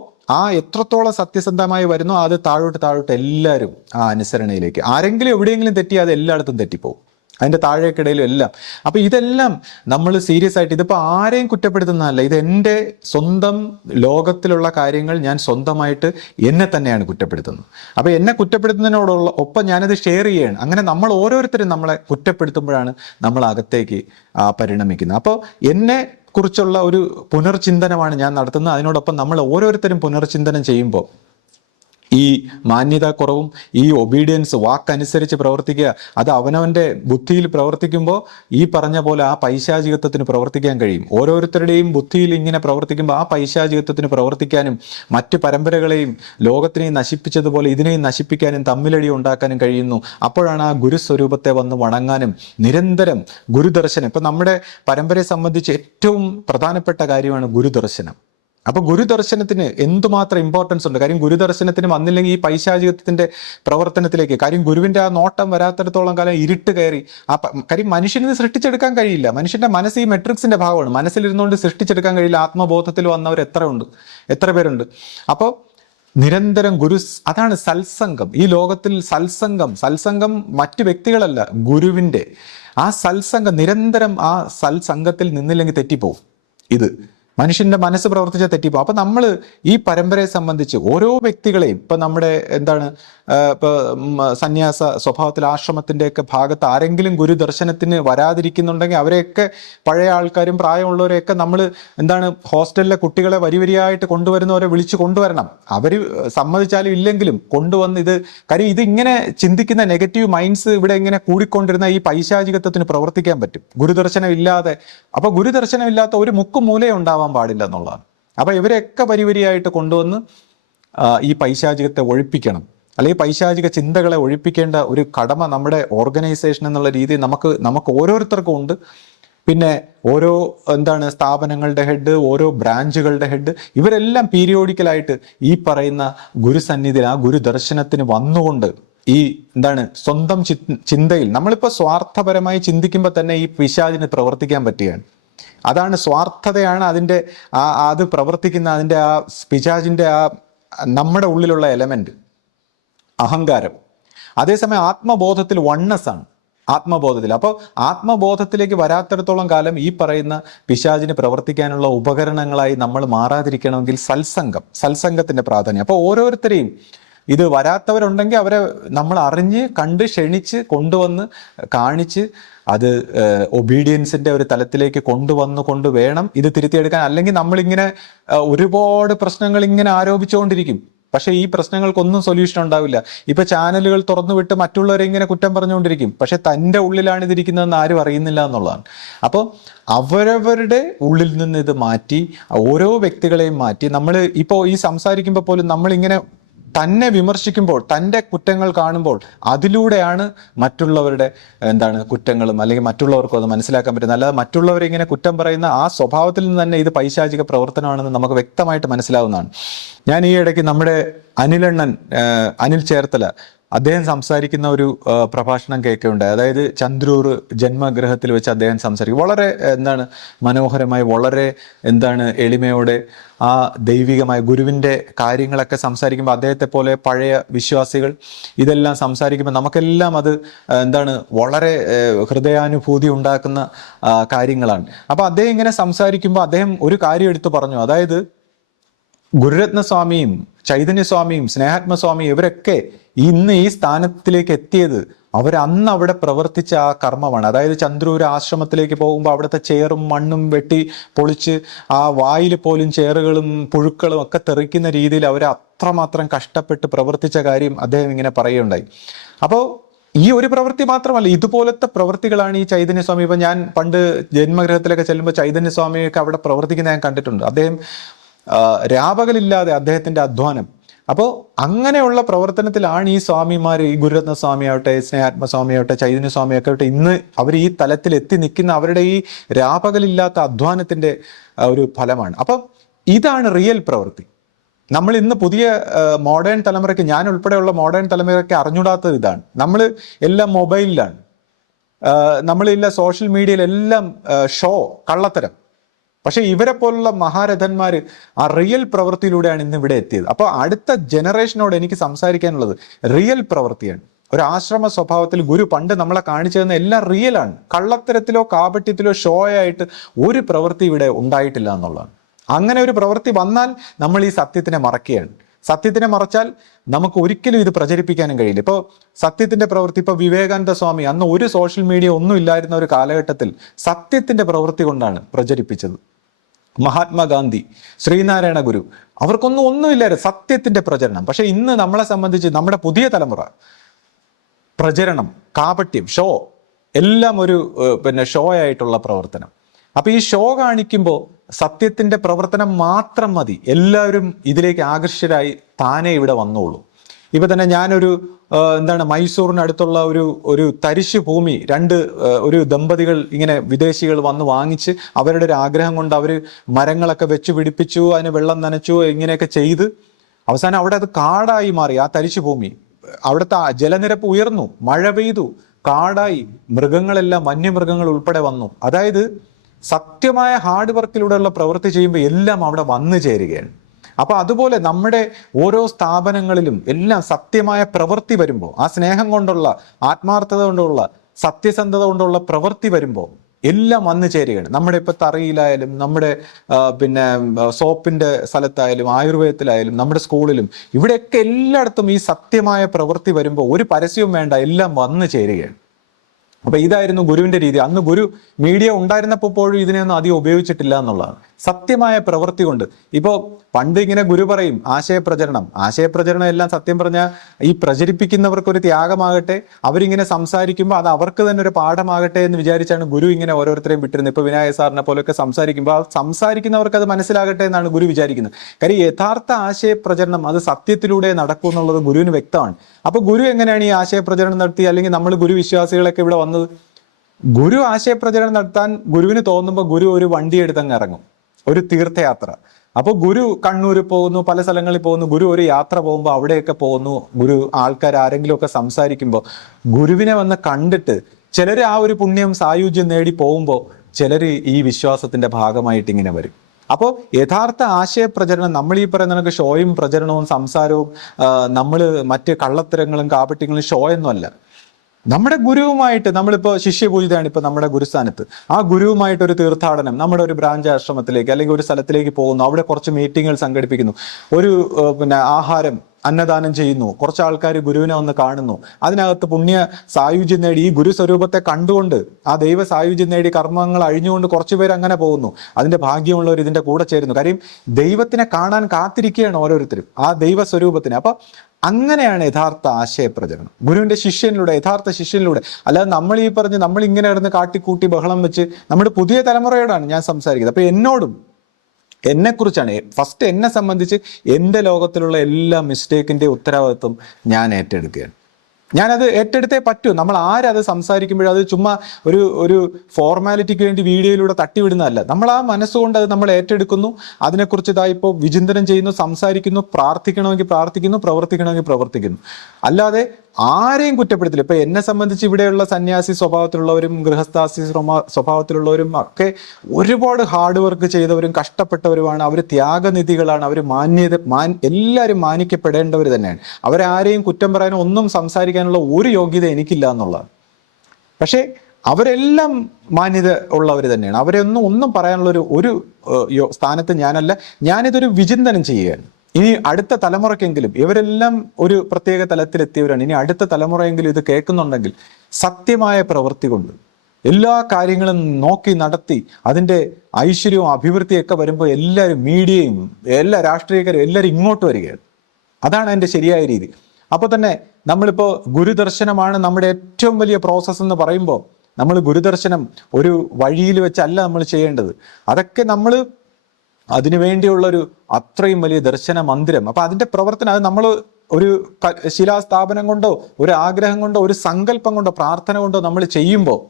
എത്രത്തോളം സത്യസന്ധമായി വരുന്നോ അത് താഴോട്ട് എല്ലാവരും ആ അനുസരണയിലേക്ക്. ആരെങ്കിലും എവിടെയെങ്കിലും തെറ്റി അത് എല്ലായിടത്തും തെറ്റിപ്പോകും, അതിൻ്റെ താഴേക്കിടയിലും എല്ലാം. അപ്പൊ ഇതെല്ലാം നമ്മൾ സീരിയസ് ആയിട്ട്, ഇതിപ്പോൾ ആരെയും കുറ്റപ്പെടുത്തുന്നതല്ല, ഇത് എൻ്റെ സ്വന്തം ലോകത്തിലുള്ള കാര്യങ്ങൾ ഞാൻ സ്വന്തമായിട്ട് എന്നെ തന്നെയാണ് കുറ്റപ്പെടുത്തുന്നത്. അപ്പൊ എന്നെ കുറ്റപ്പെടുത്തുന്നതിനോടുള്ള ഒപ്പം ഞാനത് ഷെയർ ചെയ്യാണ്. അങ്ങനെ നമ്മൾ ഓരോരുത്തരും നമ്മളെ കുറ്റപ്പെടുത്തുമ്പോഴാണ് നമ്മൾ അകത്തേക്ക് പരിണമിക്കുന്നത്. അപ്പോൾ എന്നെ കുറിച്ചുള്ള ഒരു പുനർചിന്തനമാണ് ഞാൻ നടത്തുന്നത്. അതിനോടൊപ്പം നമ്മൾ ഓരോരുത്തരും പുനർചിന്തനം ചെയ്യുമ്പോൾ ഈ മാന്യതാക്കുറവും ഈ ഒബീഡിയൻസ്, വാക്കനുസരിച്ച് പ്രവർത്തിക്കുക, അത് അവനവൻ്റെ ബുദ്ധിയിൽ പ്രവർത്തിക്കുമ്പോൾ ഈ പറഞ്ഞ പോലെ ആ പൈശാചികത്വത്തിന് പ്രവർത്തിക്കാൻ കഴിയും. ഓരോരുത്തരുടെയും ബുദ്ധിയിൽ ഇങ്ങനെ പ്രവർത്തിക്കുമ്പോൾ ആ പൈശാചികത്വത്തിന് പ്രവർത്തിക്കാനും മറ്റ് പരമ്പരകളെയും ലോകത്തിനെയും നശിപ്പിച്ചതുപോലെ ഇതിനെയും നശിപ്പിക്കാനും തമ്മിലടി ഉണ്ടാക്കാനും കഴിയുന്നു. അപ്പോഴാണ് ആ ഗുരുസ്വരൂപത്തെ വന്ന് വണങ്ങാനും നിരന്തരം ഗുരുദർശനം. ഇപ്പം നമ്മുടെ പരമ്പരയെ സംബന്ധിച്ച് ഏറ്റവും പ്രധാനപ്പെട്ട കാര്യമാണ് ഗുരുദർശനം. അപ്പൊ ഗുരുദർശനത്തിന് എന്തുമാത്രം ഇമ്പോർട്ടൻസ് ഉണ്ട്. കാര്യം ഗുരുദർശനത്തിന് വന്നില്ലെങ്കിൽ ഈ പൈശാചികത്തിന്റെ പ്രവർത്തനത്തിലേക്ക്, കാര്യം ഗുരുവിന്റെ ആ നോട്ടം വരാത്തിടത്തോളം കാലം ഇരുട്ട് കയറി കാര്യം മനുഷ്യന് സൃഷ്ടിച്ചെടുക്കാൻ കഴിയില്ല. മനുഷ്യന്റെ മനസ്സ് ഈ മെട്രിക്സിന്റെ ഭാഗമാണ്. മനസ്സിലിരുന്നുകൊണ്ട് സൃഷ്ടിച്ചെടുക്കാൻ കഴിയില്ല. ആത്മബോധത്തിൽ വന്നവർ എത്ര പേരുണ്ട്. അപ്പോൾ നിരന്തരം അതാണ് സത്സംഗം. ഈ ലോകത്തിൽ സത്സംഗം മറ്റു വ്യക്തികളല്ല, ഗുരുവിന്റെ ആ സത്സംഗം. നിരന്തരം ആ സത്സംഗത്തിൽ നിന്നില്ലെങ്കിൽ തെറ്റിപ്പോവും. ഇത് മനുഷ്യന്റെ മനസ്സ് പ്രവർത്തിച്ച തെറ്റിപ്പോ. അപ്പൊ നമ്മൾ ഈ പരമ്പരയെ സംബന്ധിച്ച് ഓരോ വ്യക്തികളെയും, ഇപ്പൊ നമ്മുടെ ഇപ്പൊ സന്യാസ സ്വഭാവത്തിൽ ആശ്രമത്തിന്റെയൊക്കെ ഭാഗത്ത് ആരെങ്കിലും ഗുരുദർശനത്തിന് വരാതിരിക്കുന്നുണ്ടെങ്കിൽ അവരെയൊക്കെ, പഴയ ആൾക്കാരും പ്രായമുള്ളവരെയൊക്കെ നമ്മൾ ഹോസ്റ്റലിലെ കുട്ടികളെ വരിവരിയായിട്ട് കൊണ്ടുവരുന്നവരെ വിളിച്ചു കൊണ്ടുവരണം. അവർ സമ്മതിച്ചാലും ഇല്ലെങ്കിലും കൊണ്ടുവന്ന് കാര്യം ഇതിങ്ങനെ ചിന്തിക്കുന്ന നെഗറ്റീവ് മൈൻഡ്സ് ഇവിടെ ഇങ്ങനെ കൂടിക്കൊണ്ടിരുന്ന ഈ പൈശാചികത്വത്തിന് പ്രവർത്തിക്കാൻ പറ്റും ഗുരുദർശനം ഇല്ലാതെ. അപ്പൊ ഗുരുദർശനം ഇല്ലാത്ത ഒരു മുക്കുമൂലയും ഉണ്ടാവാൻ പാടില്ല എന്നുള്ളതാണ്. അപ്പൊ ഇവരെയൊക്കെ വരിവരിയായിട്ട് കൊണ്ടുവന്ന് ഈ പൈശാചികത്തെ ഒഴിപ്പിക്കണം, അല്ലെങ്കിൽ പൈശാചിക ചിന്തകളെ ഒഴിപ്പിക്കേണ്ട ഒരു കടമ നമ്മുടെ ഓർഗനൈസേഷൻ എന്നുള്ള രീതിയിൽ നമുക്ക് ഓരോരുത്തർക്കും ഉണ്ട്. പിന്നെ ഓരോ സ്ഥാപനങ്ങളുടെ ഹെഡ്, ഓരോ ബ്രാഞ്ചുകളുടെ ഹെഡ്, ഇവരെല്ലാം പീരിയോഡിക്കലായിട്ട് ഈ പറയുന്ന ഗുരുസന്നിധിയിൽ ആ ഗുരുദർശനത്തിന് വന്നുകൊണ്ട് ഈ സ്വന്തം ചിന്തയിൽ നമ്മളിപ്പോൾ സ്വാർത്ഥപരമായി ചിന്തിക്കുമ്പോൾ തന്നെ ഈ പിശാചിന് പ്രവർത്തിക്കാൻ പറ്റുകയാണ്. അതാണ് സ്വാർത്ഥതയാണ് അതിൻ്റെ അത് പ്രവർത്തിക്കുന്ന അതിൻ്റെ ആ പിശാചിൻ്റെ നമ്മുടെ ഉള്ളിലുള്ള എലമെന്റ് അഹങ്കാരം. അതേസമയം ആത്മബോധത്തിൽ വണ്ണസ് ആണ്, ആത്മബോധത്തിൽ. അപ്പോൾ ആത്മബോധത്തിലേക്ക് വരാത്തിടത്തോളം കാലം ഈ പറയുന്ന പിശാചിന് പ്രവർത്തിക്കാനുള്ള ഉപകരണങ്ങളായി നമ്മൾ മാറാതിരിക്കണമെങ്കിൽ സത്സംഗത്തിന്റെ പ്രാധാന്യം. അപ്പോൾ ഓരോരുത്തരെയും ഇത് വരാത്തവരുണ്ടെങ്കിൽ അവരെ നമ്മൾ അറിഞ്ഞ് കണ്ട് ക്ഷണിച്ച് കൊണ്ടുവന്ന് കാണിച്ച് അത് ഒബീഡിയൻസിന്റെ ഒരു തലത്തിലേക്ക് കൊണ്ട് വേണം ഇത് തിരുത്തിയെടുക്കാൻ. അല്ലെങ്കിൽ നമ്മളിങ്ങനെ ഒരുപാട് പ്രശ്നങ്ങൾ ഇങ്ങനെ ആരോപിച്ചുകൊണ്ടിരിക്കും. പക്ഷെ ഈ പ്രശ്നങ്ങൾക്കൊന്നും സൊല്യൂഷൻ ഉണ്ടാവില്ല. ഇപ്പൊ ചാനലുകൾ തുറന്നു വിട്ട് മറ്റുള്ളവരെ ഇങ്ങനെ കുറ്റം പറഞ്ഞുകൊണ്ടിരിക്കും. പക്ഷെ തൻ്റെ ഉള്ളിലാണ് ഇതിരിക്കുന്നതെന്ന് ആരും അറിയുന്നില്ല എന്നുള്ളതാണ്. അപ്പോൾ അവരവരുടെ ഉള്ളിൽ നിന്ന് ഇത് മാറ്റി ഓരോ വ്യക്തികളെയും മാറ്റി നമ്മൾ ഇപ്പോൾ ഈ സംസാരിക്കുമ്പോൾ പോലും നമ്മളിങ്ങനെ തന്നെ വിമർശിക്കുമ്പോൾ, തൻ്റെ കുറ്റങ്ങൾ കാണുമ്പോൾ അതിലൂടെയാണ് മറ്റുള്ളവരുടെ കുറ്റങ്ങളും അല്ലെങ്കിൽ മറ്റുള്ളവർക്കും അത് മനസ്സിലാക്കാൻ പറ്റുന്നത്. അല്ലാതെ മറ്റുള്ളവരെ ഇങ്ങനെ കുറ്റം പറയുന്ന ആ സ്വഭാവത്തിൽ നിന്ന് തന്നെ ഇത് പൈശാചിക പ്രവർത്തനമാണെന്ന് നമുക്ക് വ്യക്തമായിട്ട് മനസ്സിലാവുന്നതാണ്. ഞാൻ ഈ ഇടയ്ക്ക് നമ്മുടെ അനിൽ ചേർത്തല അദ്ദേഹം സംസാരിക്കുന്ന ഒരു പ്രഭാഷണം കേൾക്കുകയുണ്ടായി. അതായത് ചന്ദ്രൂർ ജന്മഗൃഹത്തിൽ വെച്ച് അദ്ദേഹം സംസാരിക്കും. വളരെ മനോഹരമായി, വളരെ എളിമയോടെ ആ ദൈവികമായ ഗുരുവിൻ്റെ കാര്യങ്ങളൊക്കെ സംസാരിക്കുമ്പോൾ, അദ്ദേഹത്തെ പോലെ പഴയ വിശ്വാസികൾ ഇതെല്ലാം സംസാരിക്കുമ്പോൾ നമുക്കെല്ലാം അത് വളരെ ഹൃദയാനുഭൂതി ഉണ്ടാക്കുന്ന കാര്യങ്ങളാണ്. അപ്പോൾ അദ്ദേഹം ഇങ്ങനെ സംസാരിക്കുമ്പോൾ അദ്ദേഹം ഒരു കാര്യം എടുത്തു പറഞ്ഞു. അതായത് ഗുരുരത്നസ്വാമിയും ചൈതന്യസ്വാമിയും സ്നേഹാത്മസ്വാമിയും ഇവരൊക്കെ ഇന്ന് ഈ സ്ഥാനത്തിലേക്ക് എത്തിയത് അവരന്ന് അവിടെ പ്രവർത്തിച്ച ആ കർമ്മമാണ്. അതായത് ചന്ദ്രൂർ ആശ്രമത്തിലേക്ക് പോകുമ്പോൾ അവിടുത്തെ ചേറും മണ്ണും വെട്ടി പൊളിച്ച് ആ വായിൽ പോലും ചേറുകളും പുഴുക്കളും ഒക്കെ തെറിക്കുന്ന രീതിയിൽ അവർ അത്രമാത്രം കഷ്ടപ്പെട്ട് പ്രവർത്തിച്ച കാര്യം അദ്ദേഹം ഇങ്ങനെ പറയുകയുണ്ടായി. അപ്പോൾ ഈ ഒരു പ്രവൃത്തി മാത്രമല്ല, ഇതുപോലത്തെ പ്രവൃത്തികളാണ് ഈ ചൈതന്യസ്വാമി. ഇപ്പം ഞാൻ പണ്ട് ജന്മഗൃഹത്തിലൊക്കെ ചെല്ലുമ്പോൾ ചൈതന്യസ്വാമിയൊക്കെ അവിടെ പ്രവർത്തിക്കുന്ന ഞാൻ കണ്ടിട്ടുണ്ട്. അദ്ദേഹം രാപകലില്ലാതെ അദ്ദേഹത്തിൻ്റെ അധ്വാനം. അപ്പോൾ അങ്ങനെയുള്ള പ്രവർത്തനത്തിലാണ് ഈ സ്വാമിമാർ, ഈ ഗുരുരത്ന സ്വാമിയാവട്ടെ, സ്നേഹാത്മസ്വാമിയാവട്ടെ, ചൈതന്യസ്വാമിയൊക്കെ ആവട്ടെ, ഇന്ന് അവർ ഈ തലത്തിൽ എത്തി നിൽക്കുന്ന അവരുടെ ഈ രാപകലില്ലാത്ത അധ്വാനത്തിൻ്റെ ഒരു ഫലമാണ്. അപ്പം ഇതാണ് റിയൽ പ്രവൃത്തി. നമ്മൾ ഇന്ന് പുതിയ മോഡേൺ തലമുറയ്ക്ക്, ഞാൻ ഉൾപ്പെടെയുള്ള മോഡേൺ തലമുറയ്ക്ക് അറിഞ്ഞൂടാത്തത് ഇതാണ്. നമ്മൾ എല്ലാം മൊബൈലിലാണ്, നമ്മളില്ല സോഷ്യൽ മീഡിയയിലെല്ലാം ഷോ, കള്ളത്തരം. പക്ഷെ ഇവരെ പോലുള്ള മഹാരഥന്മാർ ആ റിയൽ പ്രവൃത്തിയിലൂടെയാണ് ഇന്ന് ഇവിടെ എത്തിയത്. അപ്പോൾ അടുത്ത ജനറേഷനോട് എനിക്ക് സംസാരിക്കാനുള്ളത് റിയൽ പ്രവൃത്തിയാണ്. ഒരു ആശ്രമ സ്വഭാവത്തിൽ ഗുരു പണ്ട് നമ്മളെ കാണിച്ചു തന്ന എല്ലാം റിയലാണ്. കള്ളത്തരത്തിലോ കാപട്യത്തിലോ ഷോ ആയിട്ട് ഒരു പ്രവൃത്തി ഇവിടെ ഉണ്ടായിട്ടില്ല എന്നുള്ളതാണ്. അങ്ങനെ ഒരു പ്രവൃത്തി വന്നാൽ നമ്മൾ ഈ സത്യത്തിനെ മറക്കുകയാണ്. സത്യത്തിനെ മറച്ചാൽ നമുക്ക് ഒരിക്കലും ഇത് പ്രചരിപ്പിക്കാനും കഴിയില്ല. ഇപ്പോൾ സത്യത്തിന്റെ പ്രവൃത്തി, ഇപ്പോൾ വിവേകാനന്ദ സ്വാമി അന്ന് ഒരു സോഷ്യൽ മീഡിയ ഒന്നും ഇല്ലായിരുന്ന ഒരു കാലഘട്ടത്തിൽ സത്യത്തിന്റെ പ്രവൃത്തി കൊണ്ടാണ് പ്രചരിപ്പിച്ചത്. മഹാത്മാഗാന്ധി, ശ്രീനാരായണ ഗുരു, ഒന്നുമില്ലായിരുന്നു, സത്യത്തിന്റെ പ്രചരണം. പക്ഷെ ഇന്ന് നമ്മളെ സംബന്ധിച്ച് നമ്മുടെ പുതിയ തലമുറ പ്രചരണം, കാപട്യം, ഷോ, എല്ലാം ഒരു ഷോ ആയിട്ടുള്ള പ്രവർത്തനം. അപ്പൊ ഈ ഷോ കാണിക്കുമ്പോൾ സത്യത്തിന്റെ പ്രവർത്തനം മാത്രം മതി, എല്ലാവരും ഇതിലേക്ക് ആകർഷകരായി താനേ ഇവിടെ വന്നോളൂ. ഇപ്പൊ തന്നെ ഞാനൊരു മൈസൂറിനടുത്തുള്ള ഒരു തരിശു ഭൂമി ഒരു ദമ്പതികൾ ഇങ്ങനെ വിദേശികൾ വന്ന് വാങ്ങിച്ച് അവരുടെ ഒരു ആഗ്രഹം കൊണ്ട് അവർ മരങ്ങളൊക്കെ വെച്ച് പിടിപ്പിച്ചു, അതിന് വെള്ളം നനച്ചു, ഇങ്ങനെയൊക്കെ ചെയ്ത് അവസാനം അവിടെ അത് കാടായി മാറി. ആ തരിശു ഭൂമി, അവിടുത്തെ ജലനിരപ്പ് ഉയർന്നു, മഴ പെയ്തു, കാടായി, മൃഗങ്ങളെല്ലാം, വന്യമൃഗങ്ങൾ ഉൾപ്പെടെ വന്നു. അതായത് സത്യമായ ഹാർഡ് വർക്കിലൂടെയുള്ള പ്രവൃത്തി ചെയ്യുമ്പോൾ എല്ലാം അവിടെ വന്നു ചേരുകയാണ്. അപ്പൊ അതുപോലെ നമ്മുടെ ഓരോ സ്ഥാപനങ്ങളിലും എല്ലാം സത്യമായ പ്രവൃത്തി വരുമ്പോൾ, ആ സ്നേഹം കൊണ്ടുള്ള, ആത്മാർത്ഥത കൊണ്ടുള്ള, സത്യസന്ധത കൊണ്ടുള്ള പ്രവൃത്തി വരുമ്പോൾ എല്ലാം വന്നു ചേരുകയാണ്. നമ്മുടെ ഇപ്പൊ തറയിലായാലും, നമ്മുടെ സോപ്പിന്റെ സ്ഥലത്തായാലും, ആയുർവേദത്തിലായാലും, നമ്മുടെ സ്കൂളിലും, ഇവിടെയൊക്കെ എല്ലായിടത്തും ഈ സത്യമായ പ്രവൃത്തി വരുമ്പോൾ ഒരു പരസ്യവും വേണ്ട, എല്ലാം വന്നു ചേരുകയാണ്. അപ്പൊ ഇതായിരുന്നു ഗുരുവിന്റെ രീതി. അന്ന് ഗുരു മീഡിയ ഉണ്ടായിരുന്നപ്പോൾ പോലും ഇതിനെയൊന്നും അധികം ഉപയോഗിച്ചിട്ടില്ല എന്നുള്ളതാണ്. സത്യമായ പ്രവൃത്തി കൊണ്ട്. ഇപ്പോൾ പണ്ട് ഇങ്ങനെ ഗുരു പറയും ആശയപ്രചരണം എല്ലാം സത്യം പറഞ്ഞാൽ ഈ പ്രചരിപ്പിക്കുന്നവർക്കൊരു ത്യാഗമാകട്ടെ, അവരിങ്ങനെ സംസാരിക്കുമ്പോൾ അത് അവർക്ക് തന്നെ ഒരു പാഠമാകട്ടെ എന്ന് വിചാരിച്ചാണ് ഗുരു ഇങ്ങനെ ഓരോരുത്തരെയും വിട്ടിരുന്നത്. ഇപ്പൊ വിനായക സാറിനെ പോലെയൊക്കെ സംസാരിക്കുമ്പോൾ ആ സംസാരിക്കുന്നവർക്ക് അത് മനസ്സിലാകട്ടെ എന്നാണ് ഗുരു വിചാരിക്കുന്നത്. കാര്യം യഥാർത്ഥ ആശയപ്രചരണം അത് സത്യത്തിലൂടെ നടക്കൂ എന്നുള്ളത് ഗുരുവിന് വ്യക്തമാണ്. അപ്പൊ ഗുരു എങ്ങനെയാണ് ഈ ആശയപ്രചരണം നടത്തി, അല്ലെങ്കിൽ നമ്മൾ ഗുരു വിശ്വാസികളൊക്കെ ഇവിടെ വന്നത്? ഗുരു ആശയപ്രചരണം നടത്താൻ ഗുരുവിന് തോന്നുമ്പോൾ ഗുരു ഒരു വണ്ടി എടുത്തങ്ങ് ഇറങ്ങും, ഒരു തീർത്ഥയാത്ര. അപ്പോൾ ഗുരു കണ്ണൂര് പോകുന്നു, പല സ്ഥലങ്ങളിൽ പോകുന്നു. ഗുരു ഒരു യാത്ര പോകുമ്പോൾ അവിടെയൊക്കെ പോകുന്നു. ഗുരു ആൾക്കാർ ആരെങ്കിലും ഒക്കെ സംസാരിക്കുമ്പോൾ ഗുരുവിനെ വന്ന് കണ്ടിട്ട് ചിലർ ആ ഒരു പുണ്യം സായുജ്യം നേടി പോകുമ്പോൾ ചിലർ ഈ വിശ്വാസത്തിന്റെ ഭാഗമായിട്ട് ഇങ്ങനെ വരും. അപ്പോൾ യഥാർത്ഥ ആശയപ്രചരണം, നമ്മൾ ഈ പറയുന്ന കണക്ക് ഷോയും പ്രചരണവും സംസാരവും, നമ്മൾ മറ്റ് കള്ളത്തരങ്ങളും കാപട്യങ്ങളും ഷോ ഒന്നുമല്ല. നമ്മുടെ ഗുരുവുമായിട്ട്, നമ്മളിപ്പോൾ ശിഷ്യപൂജിതയാണ് ഇപ്പൊ നമ്മുടെ ഗുരുസ്ഥാനത്ത്, ആ ഗുരുവുമായിട്ട് ഒരു തീർത്ഥാടനം, നമ്മുടെ ഒരു ബ്രാഞ്ച് ആശ്രമത്തിലേക്ക് അല്ലെങ്കിൽ ഒരു സ്ഥലത്തിലേക്ക് പോകുന്നു, അവിടെ കുറച്ച് മീറ്റിങ്ങുകൾ സംഘടിപ്പിക്കുന്നു, ഒരു ആഹാരം അന്നദാനം ചെയ്യുന്നു, കുറച്ച് ആൾക്കാർ ഗുരുവിനെ ഒന്ന് കാണുന്നു, അതിനകത്ത് പുണ്യ സായുജ്യം നേടി, ഈ ഗുരു സ്വരൂപത്തെ കണ്ടുകൊണ്ട് ആ ദൈവ സായുജ്യം നേടി കർമ്മങ്ങൾ അഴിഞ്ഞുകൊണ്ട് കുറച്ചു പേര് അങ്ങനെ പോകുന്നു. അതിന്റെ ഭാഗ്യമുള്ളവർ ഇതിന്റെ കൂടെ ചേരുന്നു. കാര്യം ദൈവത്തിനെ കാണാൻ കാത്തിരിക്കുകയാണ് ഓരോരുത്തരും, ആ ദൈവ സ്വരൂപത്തിന്. അപ്പൊ അങ്ങനെയാണ് യഥാർത്ഥ ആശയപ്രചരണം, ഗുരുവിന്റെ ശിഷ്യനിലൂടെ, യഥാർത്ഥ ശിഷ്യനിലൂടെ. അല്ലാതെ നമ്മൾ ഈ പറഞ്ഞ് നമ്മൾ ഇങ്ങനെ കിടന്ന് കാട്ടിക്കൂട്ടി ബഹളം വെച്ച്, നമ്മുടെ പുതിയ തലമുറയോടാണ് ഞാൻ സംസാരിക്കുന്നത്. അപ്പൊ എന്നോടും എന്നെക്കുറിച്ചാണ്, ഫസ്റ്റ് എന്നെ സംബന്ധിച്ച് എൻ്റെ ലോകത്തിലുള്ള എല്ലാ മിസ്റ്റേക്കിൻ്റെ ഉത്തരവാദിത്വം ഞാൻ ഏറ്റെടുക്കുകയാണ്. ഞാനത് ഏറ്റെടുത്തേ പറ്റൂ. നമ്മൾ ആരത് സംസാരിക്കുമ്പോഴും അത് ചുമ്മാ ഒരു ഫോർമാലിറ്റിക്ക് വേണ്ടി വീഡിയോയിലൂടെ തട്ടിവിടുന്നതല്ല. നമ്മൾ ആ മനസ്സുകൊണ്ട് അത് നമ്മൾ ഏറ്റെടുക്കുന്നു, അതിനെക്കുറിച്ച് ഇപ്പോൾ വിചിന്തനം ചെയ്യുന്നു, സംസാരിക്കുന്നു, പ്രാർത്ഥിക്കണമെങ്കിൽ പ്രാർത്ഥിക്കുന്നു, പ്രവർത്തിക്കണമെങ്കിൽ പ്രവർത്തിക്കുന്നു. അല്ലാതെ ആരെയും കുറ്റപ്പെടുത്തില്ല. ഇപ്പൊ എന്നെ സംബന്ധിച്ച് ഇവിടെയുള്ള സന്യാസി സ്വഭാവത്തിലുള്ളവരും ഗൃഹസ്ഥാസി സ്വഭാവത്തിലുള്ളവരും ഒക്കെ ഒരുപാട് ഹാർഡ് വർക്ക് ചെയ്തവരും കഷ്ടപ്പെട്ടവരുമാണ്. അവർ ത്യാഗനിധികളാണ്. അവർ എല്ലാവരും മാനിക്കപ്പെടേണ്ടവർ തന്നെയാണ്. അവരാരെയും കുറ്റം പറയാനോ ഒന്നും സംസാരിക്കാനുള്ള ഒരു യോഗ്യത എനിക്കില്ല എന്നുള്ളതാണ്. പക്ഷേ അവരെല്ലാം മാന്യത ഉള്ളവർ തന്നെയാണ്. ഒന്നും പറയാനുള്ള ഒരു സ്ഥാനത്ത് ഞാനല്ല. ഞാനിതൊരു വിചിന്തനം ചെയ്യുകയാണ്. ഇനി അടുത്ത തലമുറയ്ക്കെങ്കിലും, ഇവരെല്ലാം ഒരു പ്രത്യേക തലത്തിലെത്തിയവരാണ്, ഇനി അടുത്ത തലമുറയെങ്കിലും ഇത് കേൾക്കുന്നുണ്ടെങ്കിൽ സത്യമായ പ്രവൃത്തി കൊണ്ട് എല്ലാ കാര്യങ്ങളും നോക്കി നടത്തി അതിൻ്റെ ഐശ്വര്യവും അഭിവൃദ്ധിയൊക്കെ വരുമ്പോൾ എല്ലാവരും, മീഡിയയും എല്ലാ രാഷ്ട്രീയക്കാരും എല്ലാവരും ഇങ്ങോട്ട് വരികയാണ്. അതാണ് അതിൻ്റെ ശരിയായ രീതി. അപ്പോൾ തന്നെ നമ്മളിപ്പോൾ ഗുരുദർശനമാണ് നമ്മുടെ ഏറ്റവും വലിയ പ്രോസസ്സ് എന്ന് പറയുമ്പോൾ, നമ്മൾ ഗുരുദർശനം ഒരു വഴിയിൽ വെച്ചല്ല നമ്മൾ ചെയ്യേണ്ടത്. അതൊക്കെ നമ്മൾ അതിനു വേണ്ടിയുള്ളൊരു അത്രയും വലിയ ദർശന മന്ദിരം. അപ്പൊ അതിന്റെ പ്രവർത്തനം അത് നമ്മൾ ഒരു ശിലാസ്ഥാപനം കൊണ്ടോ ഒരു ആഗ്രഹം കൊണ്ടോ ഒരു സങ്കല്പം കൊണ്ടോ പ്രാർത്ഥന കൊണ്ടോ നമ്മൾ ചെയ്യുമ്പോൾ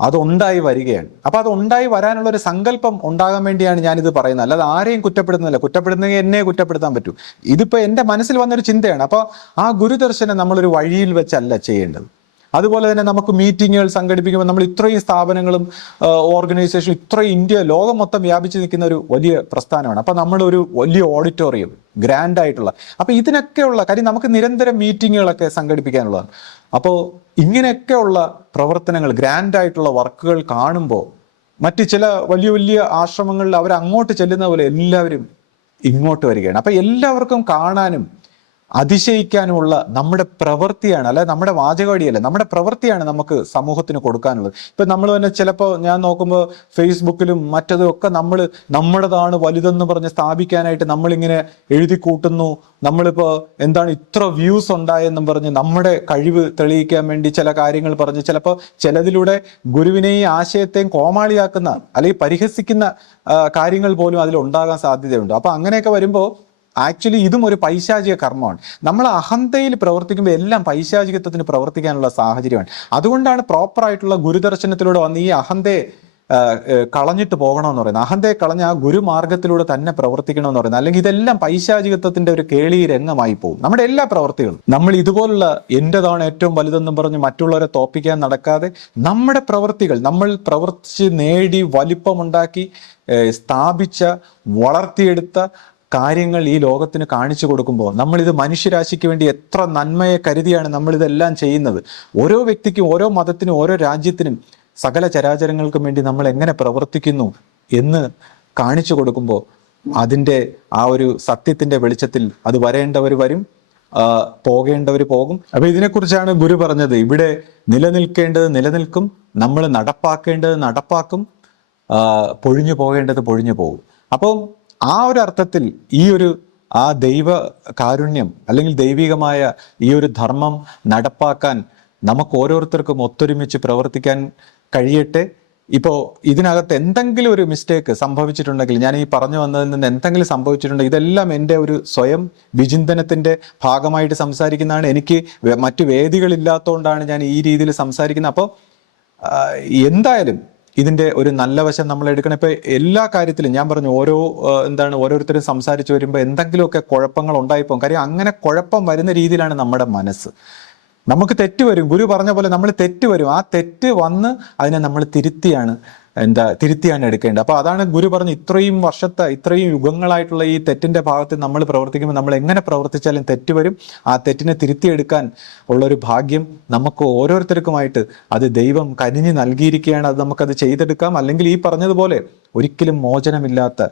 അത് ഉണ്ടായി വരികയാണ്. അപ്പൊ അത് ഉണ്ടായി വരാനുള്ള ഒരു സങ്കല്പം ഉണ്ടാകാൻ വേണ്ടിയാണ് ഞാനിത് പറയുന്നത്. അല്ലാതെ ആരെയും കുറ്റപ്പെടുത്തുന്നില്ല. കുറ്റപ്പെടുന്നെങ്കിൽ എന്നെ കുറ്റപ്പെടുത്താൻ പറ്റൂ. ഇതിപ്പോ എൻ്റെ മനസ്സിൽ വന്നൊരു ചിന്തയാണ്. അപ്പോൾ ആ ഗുരുദർശനം നമ്മളൊരു വഴിയിൽ വെച്ചല്ല ചെയ്യേണ്ടത്. അതുപോലെ തന്നെ നമുക്ക് മീറ്റിങ്ങുകൾ സംഘടിപ്പിക്കുമ്പോൾ നമ്മൾ ഇത്രയും സ്ഥാപനങ്ങളും ഓർഗനൈസേഷൻ, ഇത്രയും ലോകം മൊത്തം വ്യാപിച്ചു നിൽക്കുന്ന ഒരു വലിയ പ്രസ്ഥാനമാണ്. അപ്പം നമ്മളൊരു വലിയ ഓഡിറ്റോറിയം ഗ്രാൻഡായിട്ടുള്ള, അപ്പം ഇതിനൊക്കെയുള്ള കാര്യം നമുക്ക് നിരന്തരം മീറ്റിങ്ങുകളൊക്കെ സംഘടിപ്പിക്കാനുള്ളതാണ്. അപ്പോൾ ഇങ്ങനെയൊക്കെയുള്ള പ്രവർത്തനങ്ങൾ, ഗ്രാൻഡായിട്ടുള്ള വർക്കുകൾ കാണുമ്പോൾ മറ്റ് ചില വലിയ വലിയ ആശ്രമങ്ങളിൽ അവർ അങ്ങോട്ട് ചെല്ലുന്ന പോലെ എല്ലാവരും ഇങ്ങോട്ട് വരികയാണ്. അപ്പം എല്ലാവർക്കും കാണാനും അതിശയിക്കാനുമുള്ള നമ്മുടെ പ്രവൃത്തിയാണ്, അല്ലെ നമ്മുടെ വാചകവടിയല്ല, നമ്മുടെ പ്രവൃത്തിയാണ് നമുക്ക് സമൂഹത്തിന് കൊടുക്കാനുള്ളത്. ഇപ്പം നമ്മൾ തന്നെ ചിലപ്പോൾ ഞാൻ നോക്കുമ്പോൾ ഫേസ്ബുക്കിലും മറ്റതും ഒക്കെ നമ്മൾ നമ്മുടേതാണ് വലുതെന്ന് പറഞ്ഞ് സ്ഥാപിക്കാനായിട്ട് നമ്മളിങ്ങനെ എഴുതി കൂട്ടുന്നു. നമ്മളിപ്പോൾ എന്താണ് ഇത്ര വ്യൂസ് ഉണ്ടായെന്നും പറഞ്ഞ് നമ്മുടെ കഴിവ് തെളിയിക്കാൻ വേണ്ടി ചില കാര്യങ്ങൾ പറഞ്ഞ് ചിലപ്പോൾ ചിലതിലൂടെ ഗുരുവിനെയും ആശയത്തെയും കോമാളിയാക്കുന്ന അല്ലെങ്കിൽ പരിഹസിക്കുന്ന കാര്യങ്ങൾ പോലും അതിലുണ്ടാകാൻ സാധ്യതയുണ്ട്. അപ്പം അങ്ങനെയൊക്കെ വരുമ്പോൾ ആക്ച്വലി ഇതും ഒരു പൈശാചിക കർമ്മമാണ്. നമ്മൾ അഹന്തയിൽ പ്രവർത്തിക്കുമ്പോൾ എല്ലാം പൈശാചികത്വത്തിന് പ്രവർത്തിക്കാനുള്ള സാഹചര്യമാണ്. അതുകൊണ്ടാണ് പ്രോപ്പറായിട്ടുള്ള ഗുരുദർശനത്തിലൂടെ വന്ന് ഈ അഹന്തയെ കളഞ്ഞിട്ട് പോകണമെന്ന് പറയുന്നത്. അഹന്തയെ കളഞ്ഞ ആ ഗുരുമാർഗത്തിലൂടെ തന്നെ പ്രവർത്തിക്കണമെന്ന് പറയുന്നത്. അല്ലെങ്കിൽ ഇതെല്ലാം പൈശാചികത്വത്തിന്റെ ഒരു കേളി രംഗമായി പോകും നമ്മുടെ എല്ലാ പ്രവർത്തികളും. നമ്മൾ ഇതുപോലുള്ള എന്റേതാണ് ഏറ്റവും വലുതെന്നും പറഞ്ഞ് മറ്റുള്ളവരെ തോപ്പിക്കാൻ നടക്കാതെ നമ്മുടെ പ്രവൃത്തികൾ, നമ്മൾ പ്രവർത്തിച്ച് നേടി വലിപ്പമുണ്ടാക്കി സ്ഥാപിച്ച വളർത്തിയെടുത്ത കാര്യങ്ങൾ ഈ ലോകത്തിന് കാണിച്ചു കൊടുക്കുമ്പോൾ നമ്മളിത് മനുഷ്യരാശിക്ക് വേണ്ടി എത്ര നന്മയെ കരുതിയാണ് നമ്മളിതെല്ലാം ചെയ്യുന്നത്. ഓരോ വ്യക്തിക്കും, ഓരോ മതത്തിനും, ഓരോ രാജ്യത്തിനും, സകല ചരാചരങ്ങൾക്കും വേണ്ടി നമ്മൾ എങ്ങനെ പ്രവർത്തിക്കുന്നു എന്ന് കാണിച്ചു കൊടുക്കുമ്പോൾ അതിൻ്റെ ആ ഒരു സത്യത്തിൻ്റെ വെളിച്ചത്തിൽ അത് വരേണ്ടവർ വരും, പോകേണ്ടവർ പോകും. അപ്പൊ ഇതിനെക്കുറിച്ചാണ് ഗുരു പറഞ്ഞത്. ഇവിടെ നിലനിൽക്കേണ്ടത് നിലനിൽക്കും, നമ്മൾ നടപ്പാക്കേണ്ടത് നടപ്പാക്കും, പൊഴിഞ്ഞു പോകേണ്ടത് പൊഴിഞ്ഞു പോകും. അപ്പം ആ ഒരു അർത്ഥത്തിൽ ഈ ഒരു ആ ദൈവ കാരുണ്യം അല്ലെങ്കിൽ ദൈവികമായ ഈ ഒരു ധർമ്മം നടപ്പാക്കാൻ നമുക്ക് ഓരോരുത്തർക്കും ഒത്തൊരുമിച്ച് പ്രവർത്തിക്കാൻ കഴിയട്ടെ. ഇപ്പോൾ ഇതിനകത്ത് എന്തെങ്കിലും ഒരു മിസ്റ്റേക്ക് സംഭവിച്ചിട്ടുണ്ടെങ്കിൽ, ഞാൻ ഈ പറഞ്ഞു വന്നതിൽ നിന്ന് എന്തെങ്കിലും സംഭവിച്ചിട്ടുണ്ടെങ്കിൽ ഇതെല്ലാം എൻ്റെ ഒരു സ്വയം വിചിന്തനത്തിൻ്റെ ഭാഗമായിട്ട് സംസാരിക്കുന്നതാണ്. എനിക്ക് മറ്റു വേദികളില്ലാത്തതുകൊണ്ടാണ് ഞാൻ ഈ രീതിയിൽ സംസാരിക്കുന്നത്. അപ്പോൾ എന്തായാലും ഇതിൻ്റെ ഒരു നല്ല വശം നമ്മൾ എടുക്കണം. ഇപ്പം എല്ലാ കാര്യത്തിലും ഞാൻ പറഞ്ഞു, ഓരോരുത്തരും സംസാരിച്ച് വരുമ്പോൾ എന്തെങ്കിലുമൊക്കെ കുഴപ്പങ്ങൾ ഉണ്ടായിപ്പോകും. കാര്യം അങ്ങനെ കുഴപ്പം വരുന്ന രീതിയിലാണ് നമ്മുടെ മനസ്സ്. നമുക്ക് തെറ്റ് വരും. ഗുരു പറഞ്ഞ പോലെ നമ്മൾ തെറ്റ് വരും. ആ തെറ്റ് വന്ന് അതിനെ നമ്മൾ തിരുത്തിയാണ് എടുക്കേണ്ടത്. അപ്പോൾ അതാണ് ഗുരു പറഞ്ഞ് ഇത്രയും യുഗങ്ങളായിട്ടുള്ള ഈ തെറ്റിന്റെ ഭാഗത്ത് നമ്മൾ പ്രവർത്തിക്കുമ്പോൾ നമ്മൾ എങ്ങനെ പ്രവർത്തിച്ചാലും തെറ്റ് വരും. ആ തെറ്റിനെ തിരുത്തിയെടുക്കാൻ ഉള്ളൊരു ഭാഗ്യം നമുക്ക് ഓരോരുത്തർക്കുമായിട്ട് അത് ദൈവം കനിഞ്ഞ് നൽകിയിരിക്കുകയാണ്. അത് നമുക്കത് ചെയ്തെടുക്കാം. അല്ലെങ്കിൽ ഈ പറഞ്ഞതുപോലെ ഒരിക്കലും മോചനമില്ലാത്ത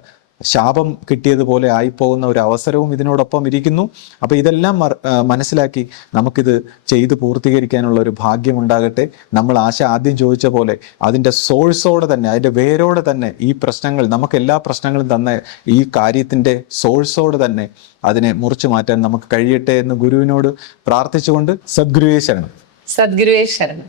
ശാപം കിട്ടിയതുപോലെ ആയിപ്പോകുന്ന ഒരു അവസരവും ഇതിനോടൊപ്പം ഇരിക്കുന്നു. അപ്പോൾ ഇതെല്ലാം മനസ്സിലാക്കി നമുക്കിത് ചെയ്ത് പൂർത്തീകരിക്കാനുള്ള ഒരു ഭാഗ്യം ഉണ്ടാകട്ടെ. നമ്മൾ ആദ്യം ചോദിച്ച പോലെ അതിൻ്റെ സോഴ്സോടെ തന്നെ, അതിൻ്റെ വേരോടെ തന്നെ ഈ പ്രശ്നങ്ങൾ, നമുക്ക് എല്ലാ പ്രശ്നങ്ങളും തന്ന ഈ കാര്യത്തിൻ്റെ സോഴ്സോടെ തന്നെ അതിനെ മുറിച്ചു മാറ്റാൻ നമുക്ക് കഴിയട്ടെ എന്ന് ഗുരുവിനോട് പ്രാർത്ഥിച്ചുകൊണ്ട് സദ്ഗുരുവേ ശരണം. സദ്ഗുരുവേ ശരണം.